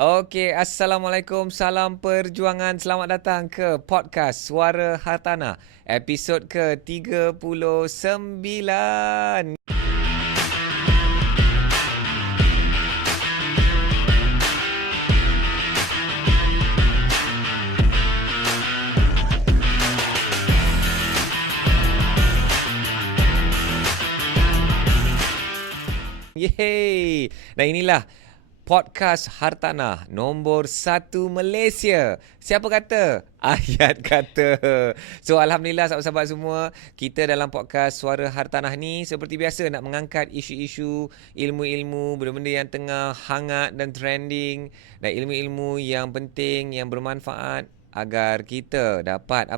Okey, Assalamualaikum, salam perjuangan. Selamat datang ke podcast Suara Hartanah, episod ke-39. Yeay. Dan inilah podcast Hartanah nombor 1 Malaysia. Siapa kata? Ayat kata. So Alhamdulillah sahabat-sahabat semua, kita dalam podcast Suara Hartanah ni seperti biasa nak mengangkat isu-isu, ilmu-ilmu, benda-benda yang tengah hangat dan trending, dan ilmu-ilmu yang penting, yang bermanfaat, agar kita dapat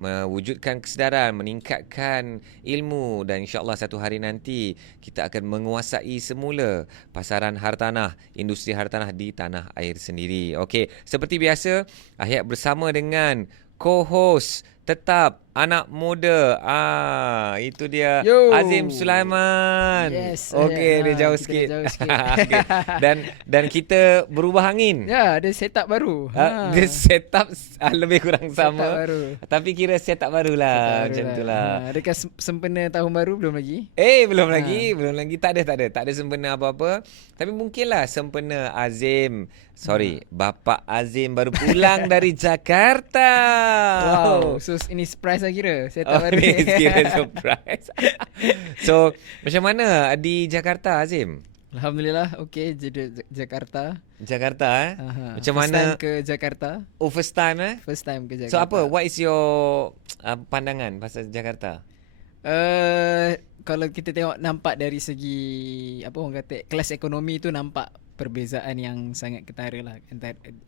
mewujudkan kesedaran, meningkatkan ilmu, dan insya-Allah satu hari nanti kita akan menguasai semula pasaran hartanah, industri hartanah di tanah air sendiri. Okey, seperti biasa Ahyat bersama dengan co-host tetap anak muda. Itu dia, Yo. Azim Sulaiman. Yes. Okey, dia jauh kita sikit. dah jauh sikit. Okay. Dan kita berubah angin. Ya, ada setup baru. Dia setup lebih kurang sama. Setup baru. Tapi kira setup barulah. Macam tu lah. Dekat sempena tahun baru belum lagi? Belum lagi. Tak ada sempena apa-apa. Tapi mungkinlah sempena Azim. Bapa Azim baru pulang dari Jakarta. Wow. So ini surprise lah kira. Setup baru. Ni kira surprise. So, macam mana di Jakarta, Azim? Alhamdulillah, okey. Jakarta. Macam First mana? time ke Jakarta. First time First time ke Jakarta. So apa? What is your pandangan pasal Jakarta? Kalau kita tengok, nampak dari segi apa orang kata, kelas ekonomi tu nampak perbezaan yang sangat ketara lah.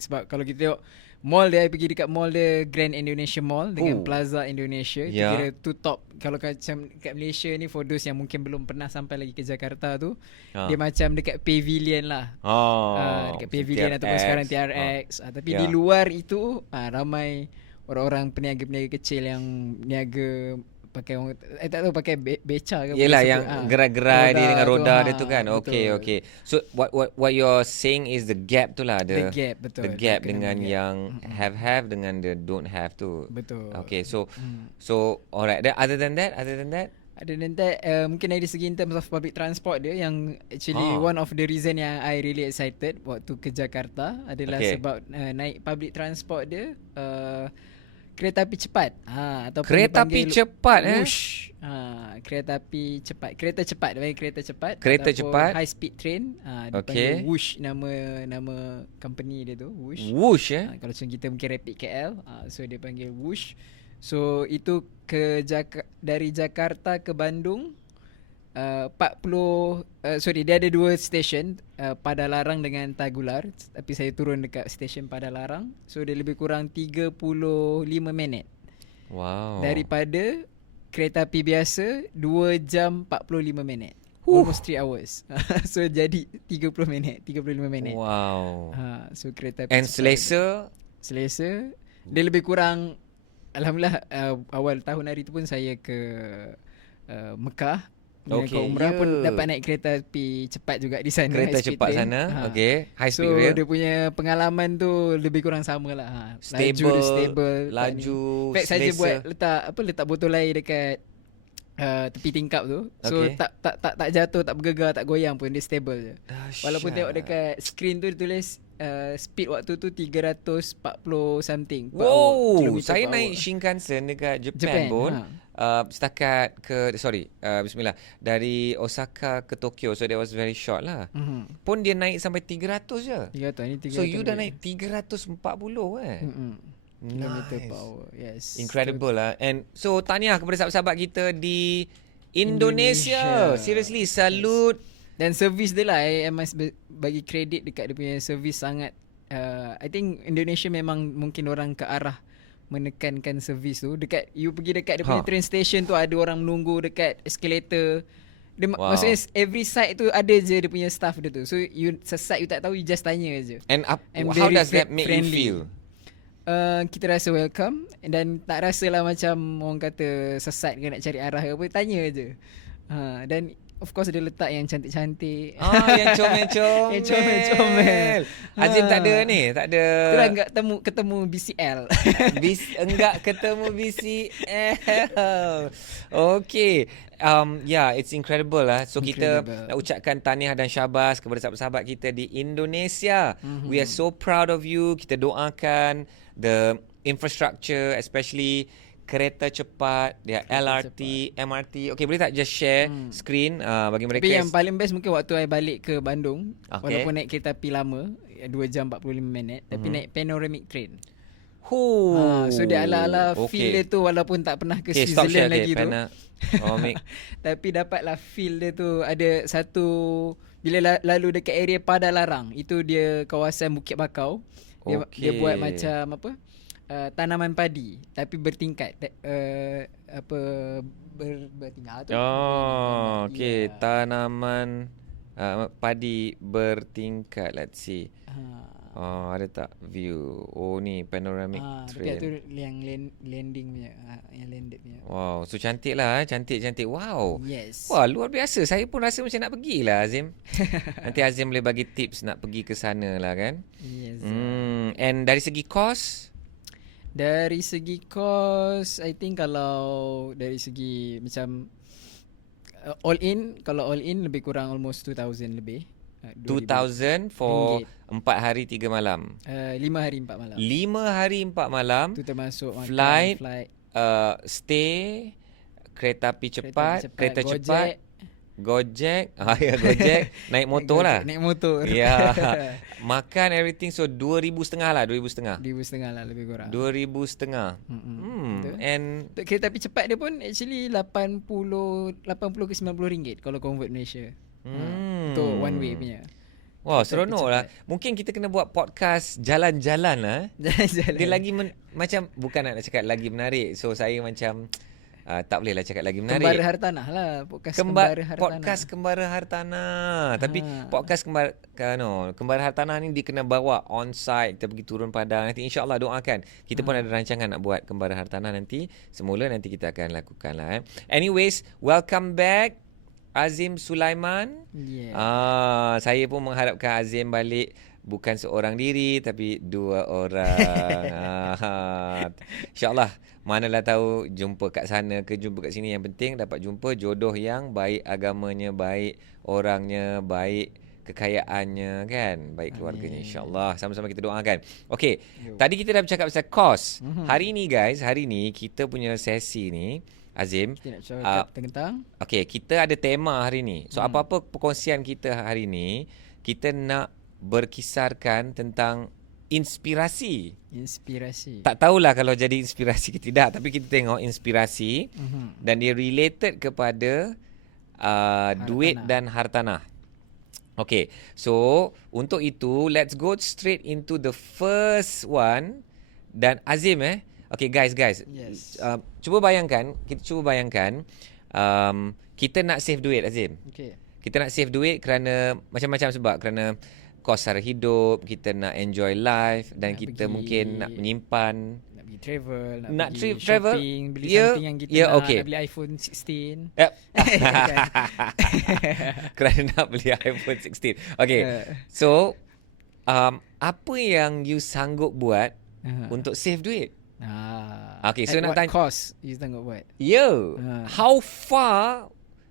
Sebab kalau kita tengok mall dia, pergi dekat mall dia, Grand Indonesia Mall dengan Plaza Indonesia, itu kira tu top. Kalau macam kat Malaysia ni, for those yang mungkin belum pernah sampai lagi ke Jakarta tu, dia macam dekat Pavilion lah. Dekat Pavilion ataupun sekarang TRX. Tapi di luar itu ramai orang-orang peniaga-peniaga kecil yang niaga pakai tak tahu pakai beca ke. Yelah, yang gerai-gerai dia dengan roda dia tu kan. Betul. Okay. So what you're saying is the gap tu lah. The gap, betul. The gap dengan yang have dengan the don't have tu. Betul. Okay, so alright. Then other than that, mungkin dari segi in terms of public transport dia, yang actually one of the reason yang I really excited waktu ke Jakarta adalah sebab naik public transport dia, kereta api cepat. Ataupun kereta api cepat Whoosh. Kereta api cepat. Kereta cepat, dia panggil kereta cepat. Kereta cepat. High speed train. Dia panggil Whoosh, nama company dia tu, Whoosh. Kalau macam kita mungkin Rapid KL, so dia panggil Whoosh. So itu dari Jakarta ke Bandung, dia ada 2 stesen, Padalarang dengan Tagular. Tapi saya turun dekat stesen Padalarang. So dia lebih kurang 35 minit. Wow. Daripada kereta api biasa 2 jam 45 minit. Almost 3 hours. So jadi 35 minit. Wow. So kereta api And selesa dia lebih kurang. Alhamdulillah, awal tahun hari tu pun saya ke Mekah. Ke Umrah pun dapat naik kereta api cepat juga di sana. Kereta cepat train sana. Okay. High speed rail. So dia punya pengalaman tu lebih kurang sama lah. Stable. Laju. In fact, saya letak botol air dekat tepi tingkap tu. So tak jatuh, tak bergegar, tak goyang pun, dia stable je. Walaupun tengok dekat screen tu dia tulis speed waktu tu 340 something. Wow, saya naik Shinkansen dekat Japan pun. Setakat bismillah, dari Osaka ke Tokyo. So that was very short lah. Pun dia naik sampai 300 je. 300. So you dah naik 340 kilometer nice. per hour. Yes. Incredible lah. And so tahniah kepada sahabat-sahabat kita di Indonesia. Seriously, salute. Dan servis dia lah, I must bagi kredit dekat dia punya servis sangat. I think Indonesia memang mungkin orang ke arah menekankan servis tu. You pergi dekat dia punya train station tu, ada orang menunggu dekat escalator. Maksudnya every side tu ada je dia punya staff dia tu. So you sesat you tak tahu, you just tanya je. And how does that make you feel? Kita rasa welcome. Dan tak rasalah macam orang kata sesat ke nak cari arah ke apa. Tanya je. Dan of course dia letak yang cantik-cantik. Yang comel-comel. Yang comel-comel. Azim tak ada ni, tak ada. Itulah enggak ketemu BCL. Enggak ketemu BCL. Okay. Yeah, it's incredible lah. So kita nak ucapkan tahniah dan syabas kepada sahabat-sahabat kita di Indonesia. We are so proud of you. Kita doakan the infrastructure, especially kereta cepat, dia LRT, MRT. Okay, boleh tak just share screen bagi mereka? Tapi yang paling best mungkin waktu I balik ke Bandung, Okay. walaupun naik kereta api lama 2 jam 45 minit, tapi naik panoramic train. So dia ala-ala feel dia tu, walaupun tak pernah ke Switzerland lagi tu. Tapi dapatlah feel dia tu. Ada satu, bila lalu dekat area Padalarang, itu dia kawasan Bukit Bakau. Dia buat macam apa? Tanaman padi tapi bertingkat, bertingkat tu. Okay, tanaman padi bertingkat. Let's see. Ada tak view? Ni panoramic trail. Dekat tu yang landing punya, yang landed punya. Wow, so cantik lah, cantik. Wow. Yes. Wah, luar biasa. Saya pun rasa macam nak pergilah, Azim. Nanti Azim boleh bagi tips nak pergi ke sana lah kan. Yes. And dari segi kos? Dari segi kos, I think kalau dari segi macam kalau all in lebih kurang almost 2,000 lebih. 2,000 for 4 hari 3 malam. 5 hari 4 malam. 5 hari 4 malam. Itu termasuk flight, makan, stay, kereta api cepat, kereta Gojek. cepat, Gojek, Gojek, naik motor lah. Naik motor. Ya. Makan everything, so 2,500 lah, 2,500. 2,500 lah lebih kurang. 2,500. And untuk kereta api cepat dia pun actually 80 ke 90 ringgit kalau convert Malaysia. Untuk one way punya. Wow, seronok lah. Mungkin kita kena buat podcast jalan-jalan lah. Jalan-jalan. Dia lagi macam, bukan nak cakap lagi menarik. So saya macam tak boleh lah cakap lagi menarik. Kembara Hartanah lah. Podcast Kembara Hartanah. Podcast Kembara Hartanah. Tapi podcast Kembara Hartanah ni dia kena bawa on site. Kita pergi turun padang. Nanti insyaAllah doakan. Kita pun ada rancangan nak buat Kembara Hartanah nanti. Semula nanti kita akan lakukan lah. Anyways, welcome back Azim Sulaiman. Saya pun mengharapkan Azim balik bukan seorang diri tapi 2 orang. InsyaAllah, manalah tahu jumpa kat sana ke jumpa kat sini. Yang penting dapat jumpa jodoh yang baik, agamanya baik, orangnya baik, kekayaannya kan, baik keluarganya, insyaAllah. Sama-sama kita doakan. Okay, tadi kita dah bercakap pasal kos. Hari ni guys, kita punya sesi ni Azim, kita nak cakap tentang kita ada tema hari ni. So apa-apa perkongsian kita hari ni, kita nak berkisarkan tentang inspirasi. Tak tahulah kalau jadi inspirasi ke tidak, tapi kita tengok inspirasi dan dia related kepada duit dan hartanah. Okay, so untuk itu let's go straight into the first one. Dan Azim okay guys, yes. Cuba bayangkan, kita nak save duit, Azim. Kita nak save duit kerana macam-macam sebab, kerana kos sara hidup, kita nak enjoy life dan kita mungkin nak menyimpan, nak pergi travel, nak pergi travel, shopping, beli something yang kita nak beli iPhone 16. Kerana nak beli iPhone 16. Okay, so apa yang you sanggup buat untuk save duit? Okay, so nak tanya, cost you sanggup buat? How far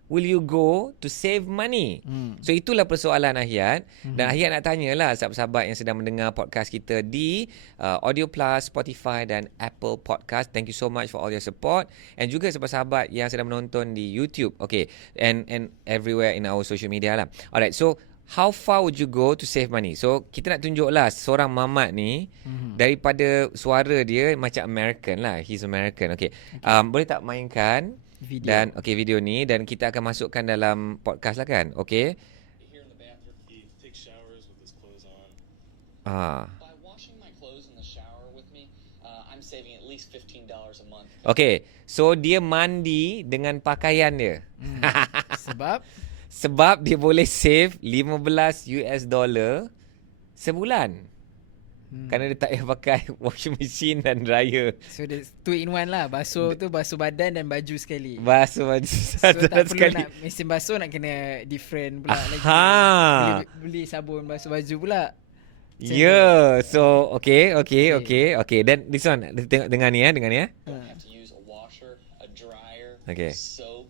will you go to save money? So itulah persoalan Ahyat. Dan Ahyat nak tanyalah sahabat-sahabat yang sedang mendengar podcast kita di Audio Plus, Spotify dan Apple Podcast. Thank you so much for all your support. And juga sahabat-sahabat yang sedang menonton di YouTube. Okay, and everywhere in our social media lah. Alright, so how far would you go to save money? So kita nak tunjuklah seorang mamat ni, daripada suara dia macam American lah. He's American. Okay. Boleh tak mainkan video. Dan video ni, dan kita akan masukkan dalam podcast lah kan. Okay. Here in the bathroom, he takes showers with his clothes on. By washing my clothes in the shower with me, I'm saving at least $15 a month. Okay, so dia mandi dengan pakaian dia. Sebab dia boleh save $15 sebulan. Kerana dia tak payah pakai washing machine dan dryer. So dia 2 in 1 lah. Basuh tu basuh badan dan baju sekali. Basuh baju So satu tak perlu sekali. nak mesin basuh, nak kena different pula lagi. Aha. Beli sabun basuh baju pula. Yeah. So okay. Then this one tengok dengar ni don't have to use a washer, a dryer, Okay. soap.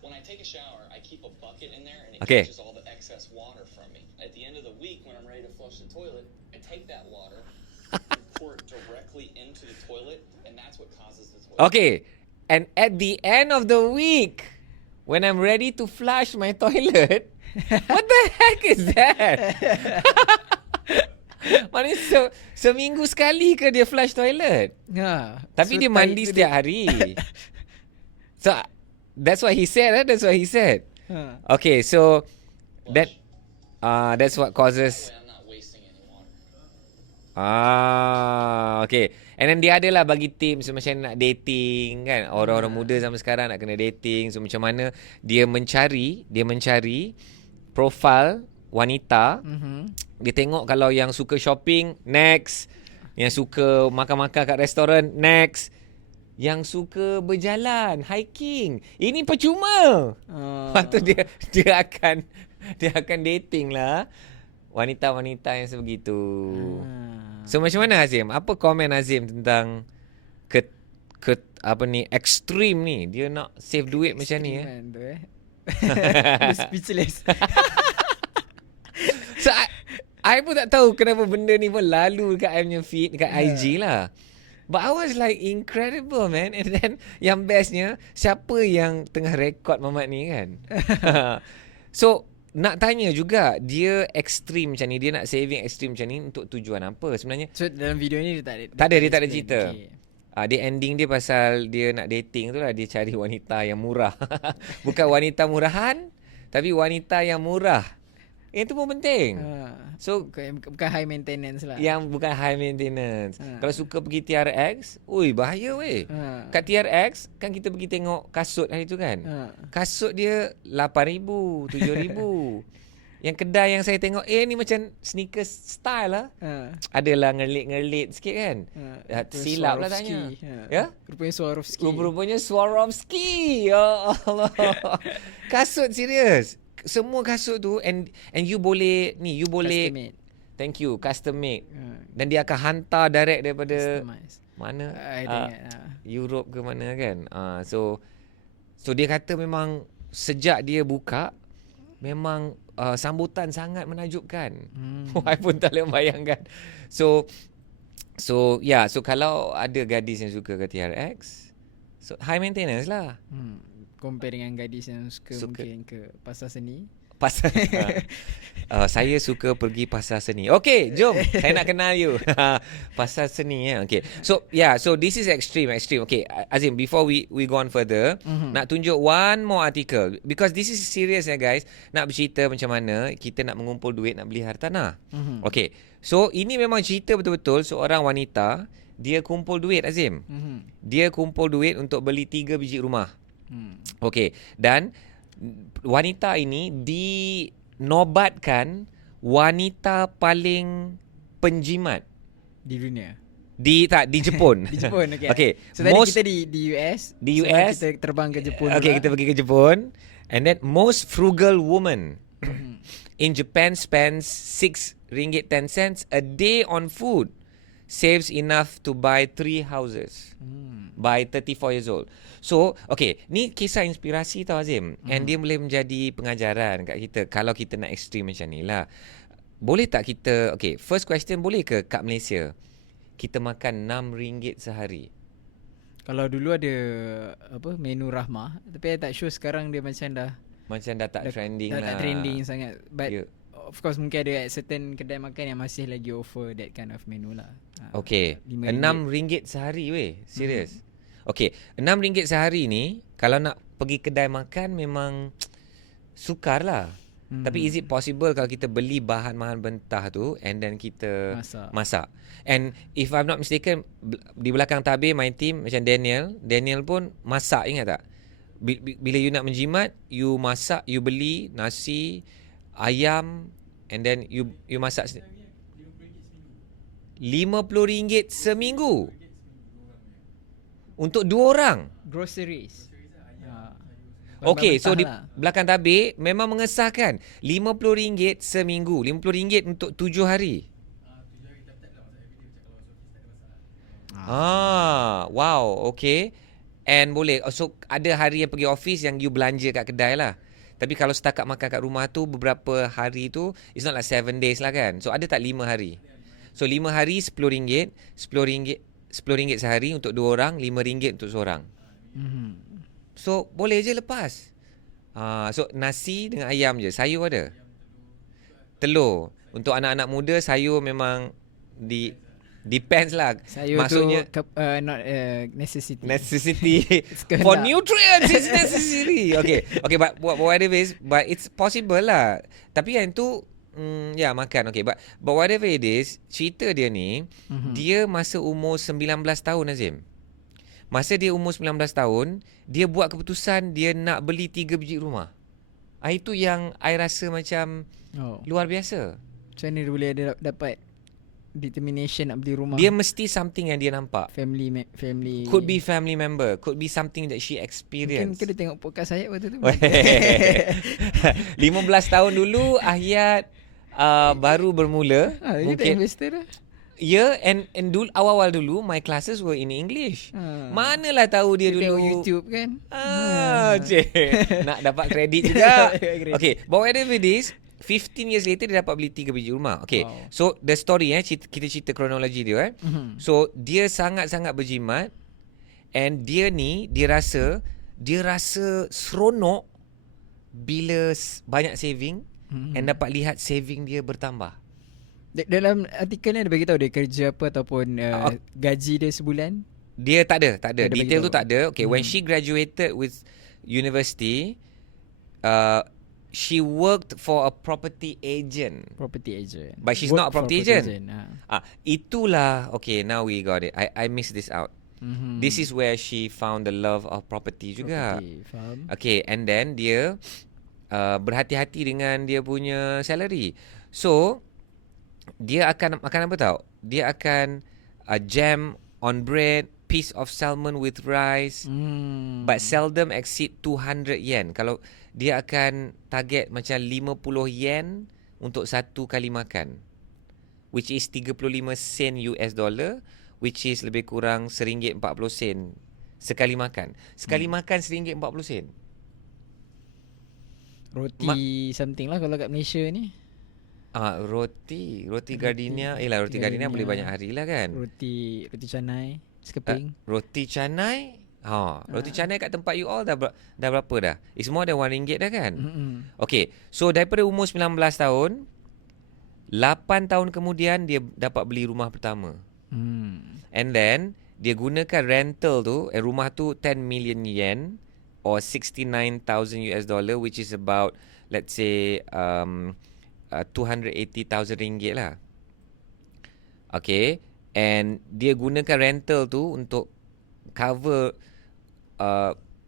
When I take a shower, I keep a bucket in there and it Okay. catches all the excess water from me. At the end of the week, when I'm ready to flush the toilet, I take that water and pour it directly into the toilet, and that's what causes the toilet. Okay. And at the end of the week, when I'm ready to flush my toilet, what the heck is that? Maksudnya seminggu sekali ke dia flush toilet? Ha. Tapi So dia tai mandi tu setiap hari. So that's what he said. That's what he said. Ha. Okay, so that's what causes. That way I'm not wasting any water. Okay. And then dia adalah bagi tips macam nak dating kan. Orang-orang muda zaman sekarang nak kena dating. So macam mana dia mencari profil wanita. Dia tengok kalau yang suka shopping, next. Yang suka makan-makan kat restoran, next. Yang suka berjalan, hiking, ini percuma. Lepas tu dia akan dating lah wanita-wanita yang sebegitu. So macam mana Hazim? Apa komen Hazim tentang ke apa ni ekstrim ni? Dia nak save duit macam ni Ekstreman tu Dia speechless. So I pun tak tahu kenapa benda ni pun lalu dekat I punya feed, dekat IG lah. But I was like incredible man. And then yang bestnya, siapa yang tengah rekod Mamat ni kan? So nak tanya juga, dia ekstrim macam ni, dia nak saving ekstrim macam ni untuk tujuan apa sebenarnya? So dalam video ni dia tak ada. Dia tak ada explain. cerita. Okay. Dia ending dia pasal dia nak dating tu lah, dia cari wanita yang murah. Bukan wanita murahan, tapi wanita yang murah. Itu pun penting. So Bukan high maintenance lah. yang bukan high maintenance. Kalau suka pergi TRX, ui bahaya weh. Kat TRX kan kita pergi tengok kasut hari tu kan. Kasut dia 8,000, 7,000. Yang kedai yang saya tengok, ni macam sneakers style lah. Adalah ngerlit-ngerlit sikit kan. Silap lah tanya. Ya? Rupanya Swarovski. Rupanya Swarovski. Ya Allah. Kasut serius. Semua kasut tu and you boleh Custom made. thank you, custom made. Dan dia akan hantar direct daripada Customize. mana? I ingat. Europe ke mana kan. So dia kata memang sejak dia buka memang sambutan sangat menakjubkan. I pun tak boleh bayangkan. So kalau ada gadis yang suka ke TRX, so high maintenance lah. Compare dengan gadis yang suka mungkin ke pasar seni. Pasar saya suka pergi pasar seni. Okay, jom. Saya nak kenal you. Pasar seni Okay. So this is extreme. Okay, Azim, before we go on further, nak tunjuk one more article because this is serious guys. Nak bercerita macam mana kita nak mengumpul duit nak beli hartanah. Okay. So ini memang cerita betul-betul seorang wanita, dia kumpul duit Azim. Dia kumpul duit untuk beli 3 biji rumah. Okay. Dan wanita ini dinobatkan wanita paling penjimat Di dunia. di Jepun. Di Jepun, Okay. So tadi kita di US. Di So US. kita terbang ke Jepun. Okay, kita pergi ke Jepun. And then most frugal woman in Japan spends 6 ringgit 10 cents a day on food. Saves enough to buy 3 houses by 34 years old. So, okay, ni kisah inspirasi tau Azim. And dia boleh menjadi pengajaran kat kita kalau kita nak ekstrim macam ni lah. Boleh tak kita, okay, first question, boleh ke kat Malaysia kita makan 6 ringgit sehari? Kalau dulu ada menu rahmah, tapi I tak sure sekarang dia macam dah tak trending lah. tak trending sangat. But Yeah. of course mungkin ada certain kedai makan yang masih lagi offer that kind of menu lah. Okay, RM5. 6 ringgit sehari weh. Serius. Okay, 6 ringgit sehari ni kalau nak pergi kedai makan memang sukar lah. Tapi is it possible kalau kita beli bahan-bahan mentah tu and then kita masak? And if I'm not mistaken, di belakang tabir my team macam Daniel pun masak, ingat tak? Bila you nak menjimat, you masak, you beli nasi, ayam and then you masak RM50 seminggu. Untuk 2 orang. Groceries. Okey, so di lah. belakang tabir memang mengesahkan RM50 seminggu. RM50 untuk 7 hari. Wow, okay. And boleh. So ada hari yang pergi office yang you belanja kat kedai lah. Tapi kalau setakat makan kat rumah tu beberapa hari tu, it's not like 7 days lah kan. So ada tak 5 hari? So 5 hari RM10, RM10 sehari untuk 2 orang, RM5 untuk seorang. So boleh je lepas. So nasi dengan ayam je. Sayur ada. Telur. Untuk anak-anak muda sayur memang depends lah. Sayur Maksudnya tu not necessity. for Kehendak. nutrients it's necessary. Okay, but whatever is, but it's possible lah. Tapi yang tu makan. Okay, but whatever it is, cerita dia ni, dia masa umur 19 tahun, Azim. Masa dia umur 19 tahun, dia buat keputusan dia nak beli 3 biji rumah. Itu yang I rasa macam luar biasa. Macam mana dia boleh dapat determination nak beli rumah? Dia mesti something yang dia nampak. Family Could be family member, could be something that she experienced. Mungkin dia tengok podcast saya waktu tu. 15 tahun dulu Ahyat baru bermula. Dia tak investor dah. And dulu, awal-awal dulu my classes were in English. Manalah tahu dia dulu tengok YouTube kan. Cik. Nak dapat kredit juga. Okay, but whatever it is, 15 years later dia dapat beli 3 biji rumah. Okay, so the story kita cerita kronologi dia So dia sangat-sangat berjimat. And dia rasa seronok bila banyak saving and dapat lihat saving dia bertambah. Dalam artikel ni ada bagi tahu dia kerja apa ataupun gaji dia sebulan? Dia tak ada. Dia Detail tu bagi tahu. tak ada. Okay, when she graduated with university, she worked for a property agent. Property agent. But she's not a Work for property agent. Ha. Itulah. Okay, now we got it. I missed this out. This is where she found the love of property juga. Property, faham. Okay, and then dia berhati-hati dengan dia punya salary. So dia akan makan apa tahu? Dia akan jam on bread, piece of salmon with rice, but seldom exceed 200 yen. Kalau dia akan target macam 50 yen untuk satu kali makan, which is 35 sen US dollar, which is lebih kurang RM1.40 sekali makan. Sekali makan RM1.40. Roti something lah kalau kat Malaysia ni. Roti gardenia. Roti gardenia boleh banyak hari lah kan. Roti canai sekeping. Roti canai. Roti canai kat tempat you all dah berapa dah? It's more than RM1 dah kan? Okay, so daripada umur 19 tahun, 8 tahun kemudian dia dapat beli rumah pertama. And then dia gunakan rental tu, rumah tu 10 million yen or 69,000 US dollar, which is about, let's say 280,000 ringgit lah. Okay, and dia gunakan rental tu untuk cover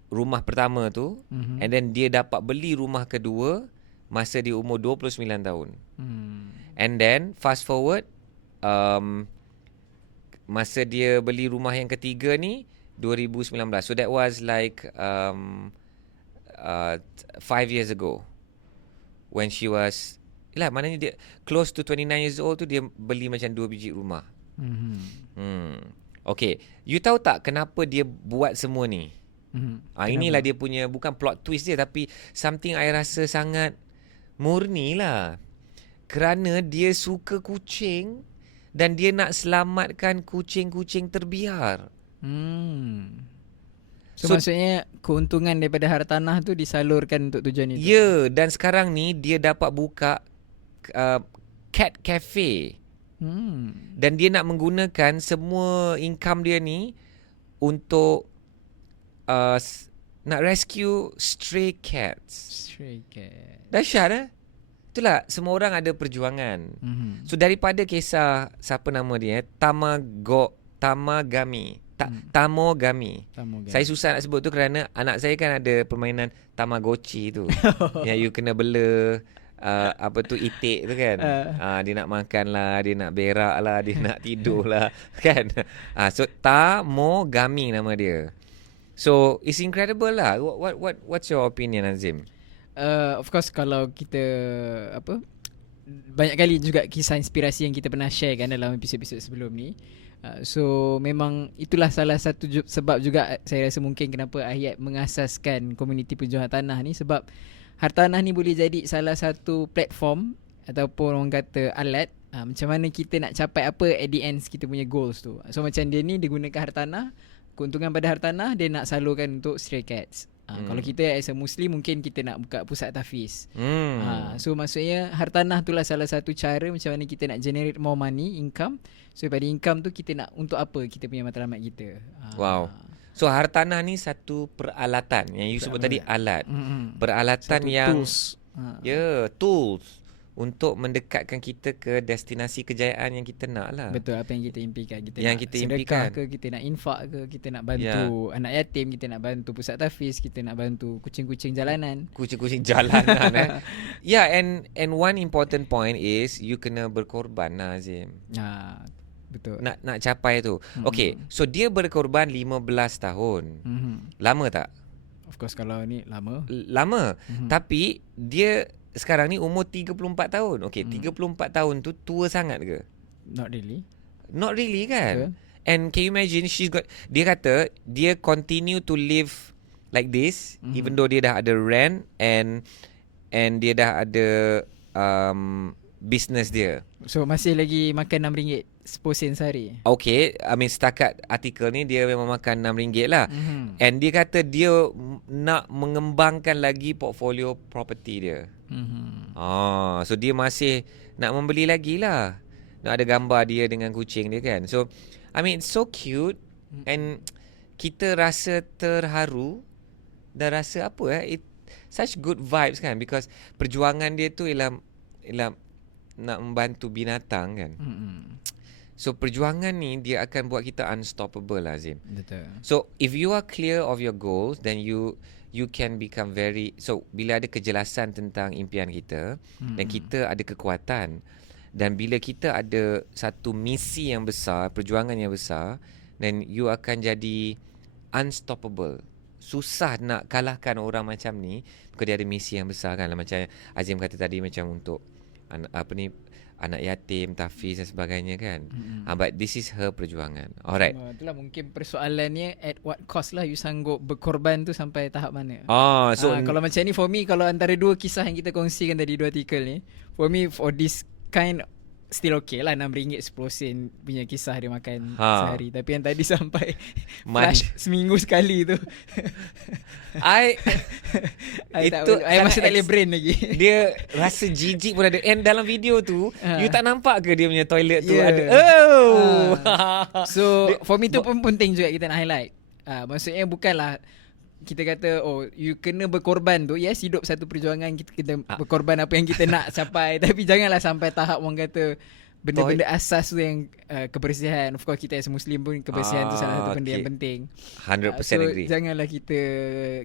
rumah pertama tu, and then dia dapat beli rumah kedua masa dia umur 29 tahun. And then fast forward, masa dia beli rumah yang ketiga ni 2019. So that was like 5 years ago, when she was maknanya dia close to 29 years old tu, dia beli macam 2 biji rumah. Okay, you tahu tak kenapa dia buat semua ni? Inilah dia punya, bukan plot twist dia, tapi something I rasa sangat murni lah. Kerana dia suka kucing dan dia nak selamatkan kucing-kucing terbiar. So maksudnya keuntungan daripada hartanah tu disalurkan untuk tujuan itu. Ya, dan sekarang ni dia dapat buka cat cafe. Dan dia nak menggunakan semua income dia ni untuk nak rescue stray cats. Stray cat. Dahsyat Itulah, semua orang ada perjuangan. So daripada kisah, siapa nama dia? Tamogami. Saya susah nak sebut tu kerana anak saya kan ada permainan Tamagotchi tu. Yang you kena bela apa tu itik tu kan. Dia nak makan lah, dia nak berak lah, dia nak tidur lah kan. So Tamogami nama dia. So it's incredible lah. What's your opinion, Azim? Of course kalau kita banyak kali juga kisah inspirasi yang kita pernah share kan dalam episod-episod sebelum ni. So memang itulah salah satu sebab juga saya rasa mungkin kenapa Ahyat mengasaskan komuniti perjuangan tanah ni, sebab Hartanah ni boleh jadi salah satu platform ataupun orang kata alat macam mana kita nak capai apa at the end kita punya goals tu. So macam dia ni dia gunakan Hartanah, keuntungan pada Hartanah dia nak salurkan untuk Stray Cats. Kalau kita as a Muslim mungkin kita nak buka pusat tahfiz. So maksudnya Hartanah itulah salah satu cara macam mana kita nak generate more money, income. So daripada income tu kita nak untuk apa kita punya matlamat kita. Wow. So Hartanah ni satu peralatan yang you sebut tadi, alat. Peralatan Satu yang tools. tools untuk mendekatkan kita ke destinasi kejayaan yang kita nak lah. Betul, apa yang kita impikan. Kita Yang nak kita sedekah impikan. ke, kita nak infak ke, kita nak bantu anak yatim, kita nak bantu pusat tahfiz, kita nak bantu kucing-kucing jalanan. Kucing-kucing jalanan Yeah, and one important point is you kena berkorban lah, Azim. Betul. Nak capai tu. Okay, so dia berkorban 15 tahun. Lama tak? Of course kalau ni lama. Lama. Tapi dia sekarang ni umur 34 tahun. Okay, 34 tahun tu tua sangat ke? Not really. Not really kan? Betul. And can you imagine dia kata dia continue to live like this even though dia dah ada rent and dia dah ada business dia. So masih lagi makan RM6 10 sen sehari. Okay, I mean setakat artikel ni dia memang makan RM6 lah. And dia kata dia nak mengembangkan lagi portfolio property dia. So dia masih nak membeli lagi lah. Nak ada gambar dia dengan kucing dia kan. So I mean it's so cute. And kita rasa terharu dan rasa such good vibes kan, because perjuangan dia tu ialah nak membantu binatang kan. So perjuangan ni dia akan buat kita unstoppable lah, Azim. Betul. So if you are clear of your goals, then you can become very, so bila ada kejelasan tentang impian kita dan kita ada kekuatan, dan bila kita ada satu misi yang besar, perjuangan yang besar, then you akan jadi unstoppable. Susah nak kalahkan orang macam ni because dia ada misi yang besar kan. Macam Azim kata tadi, macam untuk anak yatim, tahfiz dan sebagainya kan. But this is her perjuangan. Alright. Itulah mungkin persoalannya, at what cost lah you sanggup berkorban tu sampai tahap mana. So kalau macam ni, for me, kalau antara dua kisah yang kita kongsikan tadi, dua artikel ni, for me for this kind still okay lah. RM6 10 sen punya kisah dia makan sehari. Tapi yang tadi sampai flash seminggu sekali tu I masih tak boleh brain lagi. Dia rasa jijik pun ada. And dalam video tu you tak nampak ke dia punya toilet tu ada? So for me tu pun penting juga kita nak highlight. Maksudnya bukanlah kita kata you kena berkorban tu. Yes, hidup satu perjuangan, kita kena berkorban apa yang kita nak capai. Tapi janganlah sampai tahap orang kata benda-benda asas tu yang kebersihan. Of course kita as Muslim pun kebersihan tu salah satu benda yang penting. 100% so, agree. Janganlah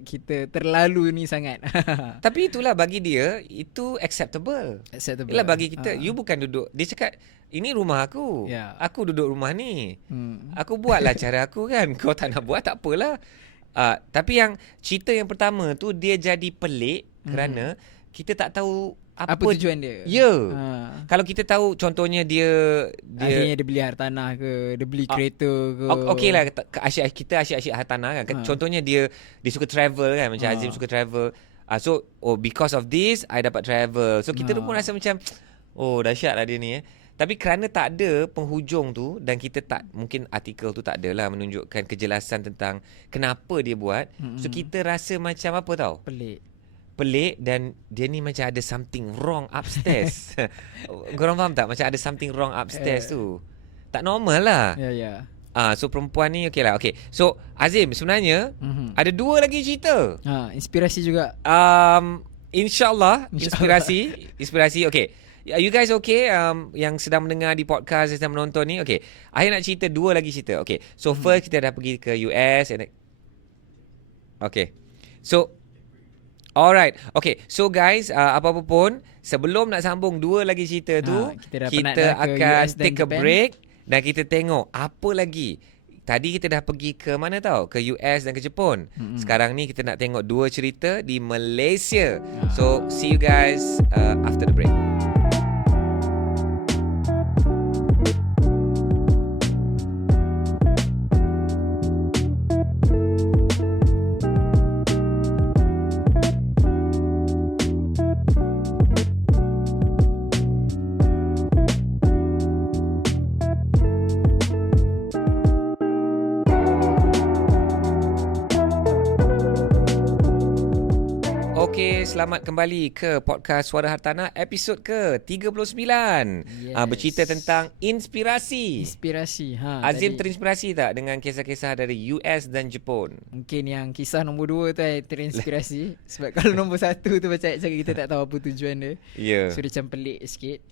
kita terlalu ni sangat. Tapi itulah bagi dia itu acceptable. Yalah bagi kita you bukan duduk, dia cakap ini rumah aku. Aku duduk rumah ni. Aku buatlah cara aku kan. Kau tak nak buat tak apalah. Tapi yang cerita yang pertama tu dia jadi pelik kerana kita tak tahu apa tujuan dia. Kalau kita tahu contohnya dia akhirnya dia beli hartanah ke, dia beli kereta ke. Okey lah, kita asyik-asyik hartanah kan. Contohnya dia suka travel kan, macam Azim suka travel. So because of this I dapat travel. So kita pun rasa macam dahsyat lah dia ni. Tapi kerana tak ada penghujung tu, dan kita mungkin artikel tu tak adalah menunjukkan kejelasan tentang kenapa dia buat. So kita rasa macam apa tau? Pelik, dan dia ni macam ada something wrong upstairs. Korang faham tak? Macam ada something wrong upstairs tu. Tak normal lah. So perempuan ni okey lah. Okay. So Azim sebenarnya ada dua lagi cerita. Inspirasi juga. InsyaAllah inspirasi. Okay. You guys okay? Yang sedang mendengar di podcast, sedang menonton ni, okay. I nak cerita dua lagi cerita. Okay. So first kita dah pergi ke US. Okay. So Alright. Okay. So guys, apa-apa pun, sebelum nak sambung dua lagi cerita tu, kita dah penat kita dah ke akan US dan take a Japan. break dan kita tengok apa lagi. Tadi kita dah pergi ke mana tau? Ke US dan ke Jepun. Sekarang ni kita nak tengok dua cerita di Malaysia. So, see you guys after the break. Okey, selamat kembali ke podcast Suara Hartanah episod ke-39. Yes. Bercerita tentang inspirasi. Inspirasi. Azim tadi terinspirasi tak dengan kisah-kisah dari US dan Jepun? mungkin yang kisah nombor 2 tu terinspirasi. Sebab kalau nombor 1 tu macam kita tak tahu apa tujuan dia. Ya. So dia macam pelik sikit.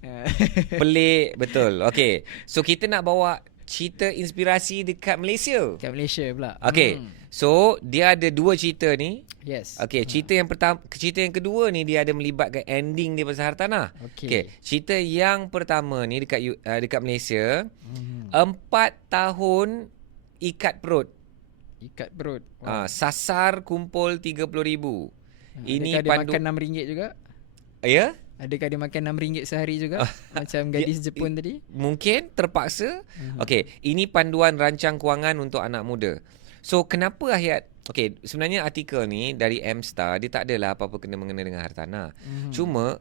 Pelik, betul. Okey. So kita nak bawa cerita inspirasi dekat Malaysia. Kat Malaysia pula. Okey. So dia ada dua cerita ni. Yes. Okey, cerita yang pertama, cerita yang kedua ni dia ada melibatkan ending dia pasal hartanah. Okey. Cerita yang pertama ni dekat Malaysia, 4 tahun ikat perut. Ikat perut. Wow. Sasar kumpul 30,000. Ini Adakah dia makan RM6 juga? Ya? Adakah dia makan RM6 sehari juga? Macam gadis Jepun tadi? Mungkin terpaksa. Okey, ini panduan rancang kewangan untuk anak muda. So, kenapa ayat... Okey, sebenarnya artikel ni dari M-Star, dia tak adalah apa-apa kena-mengena dengan hartanah. Cuma,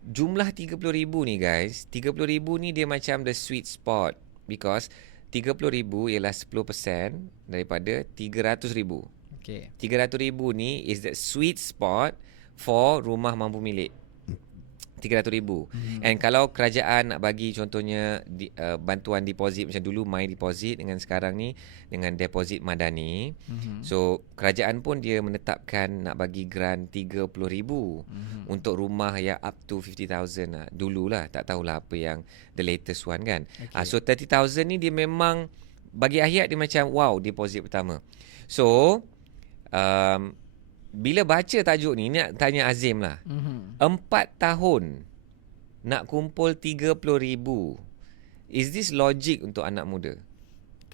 jumlah 30,000 ni guys, 30,000 ni dia macam the sweet spot. Because 30,000 ialah 10% daripada 300,000. Okey. 300,000 ni is the sweet spot for rumah mampu milik. 300,000. And kalau kerajaan nak bagi contohnya bantuan deposit macam dulu My Deposit dengan sekarang ni dengan deposit madani. So kerajaan pun dia menetapkan nak bagi grant 30,000 untuk rumah yang up to 50,000 lah. Dululah, tak tahulah apa yang the latest one kan. Okay. So 30,000 ni dia memang bagi ayat dia macam wow, deposit pertama. So bila baca tajuk ni nak tanya Azim lah. 4 tahun nak kumpul 30,000. Is this logic untuk anak muda?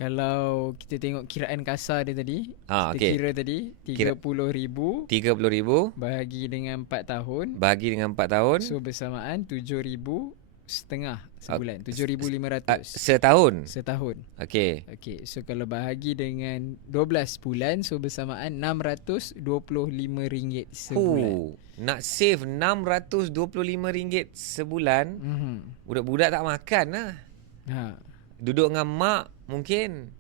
Kalau kita tengok kiraan kasar dia tadi, kita okey. kira tadi 30,000 30,000 bahagi dengan 4 tahun. bagi dengan 4 tahun So bersamaan 7,500 sebulan. 7,500 setahun. setahun. Okey. Okey, so kalau bahagi dengan 12 bulan, so bersamaan RM625 sebulan. Nak save RM625 sebulan. Budak-budak tak makan lah. Duduk dengan mak mungkin.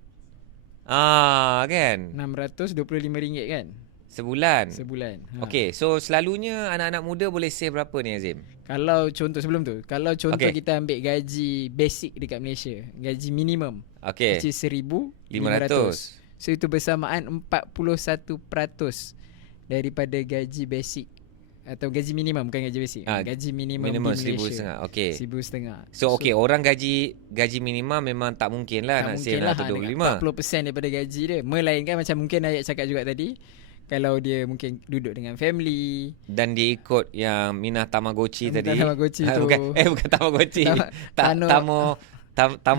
Kan? RM625 kan? Sebulan. Sebulan. Okey, so selalunya anak-anak muda boleh save berapa ni Azim? Kalau contoh sebelum tu, kalau contoh Okey. kita ambil gaji basic dekat Malaysia, gaji minimum, Okey. which is 1,500. 500. So itu bersamaan 41% daripada gaji basic atau gaji minimum, bukan gaji basic. Gaji minimum minimum di Malaysia. 1,500. Okey. 1,500. So okey, orang gaji minimum memang tak mungkin lah nak save lah 125. 40% daripada gaji dia. Melainkan macam mungkin Ayat cakap juga tadi, kalau dia mungkin duduk dengan family Dan dia ikut yang Minah Tamagotchi Minah tadi. Tamagotchi tu. Bukan Tamagotchi. Tamo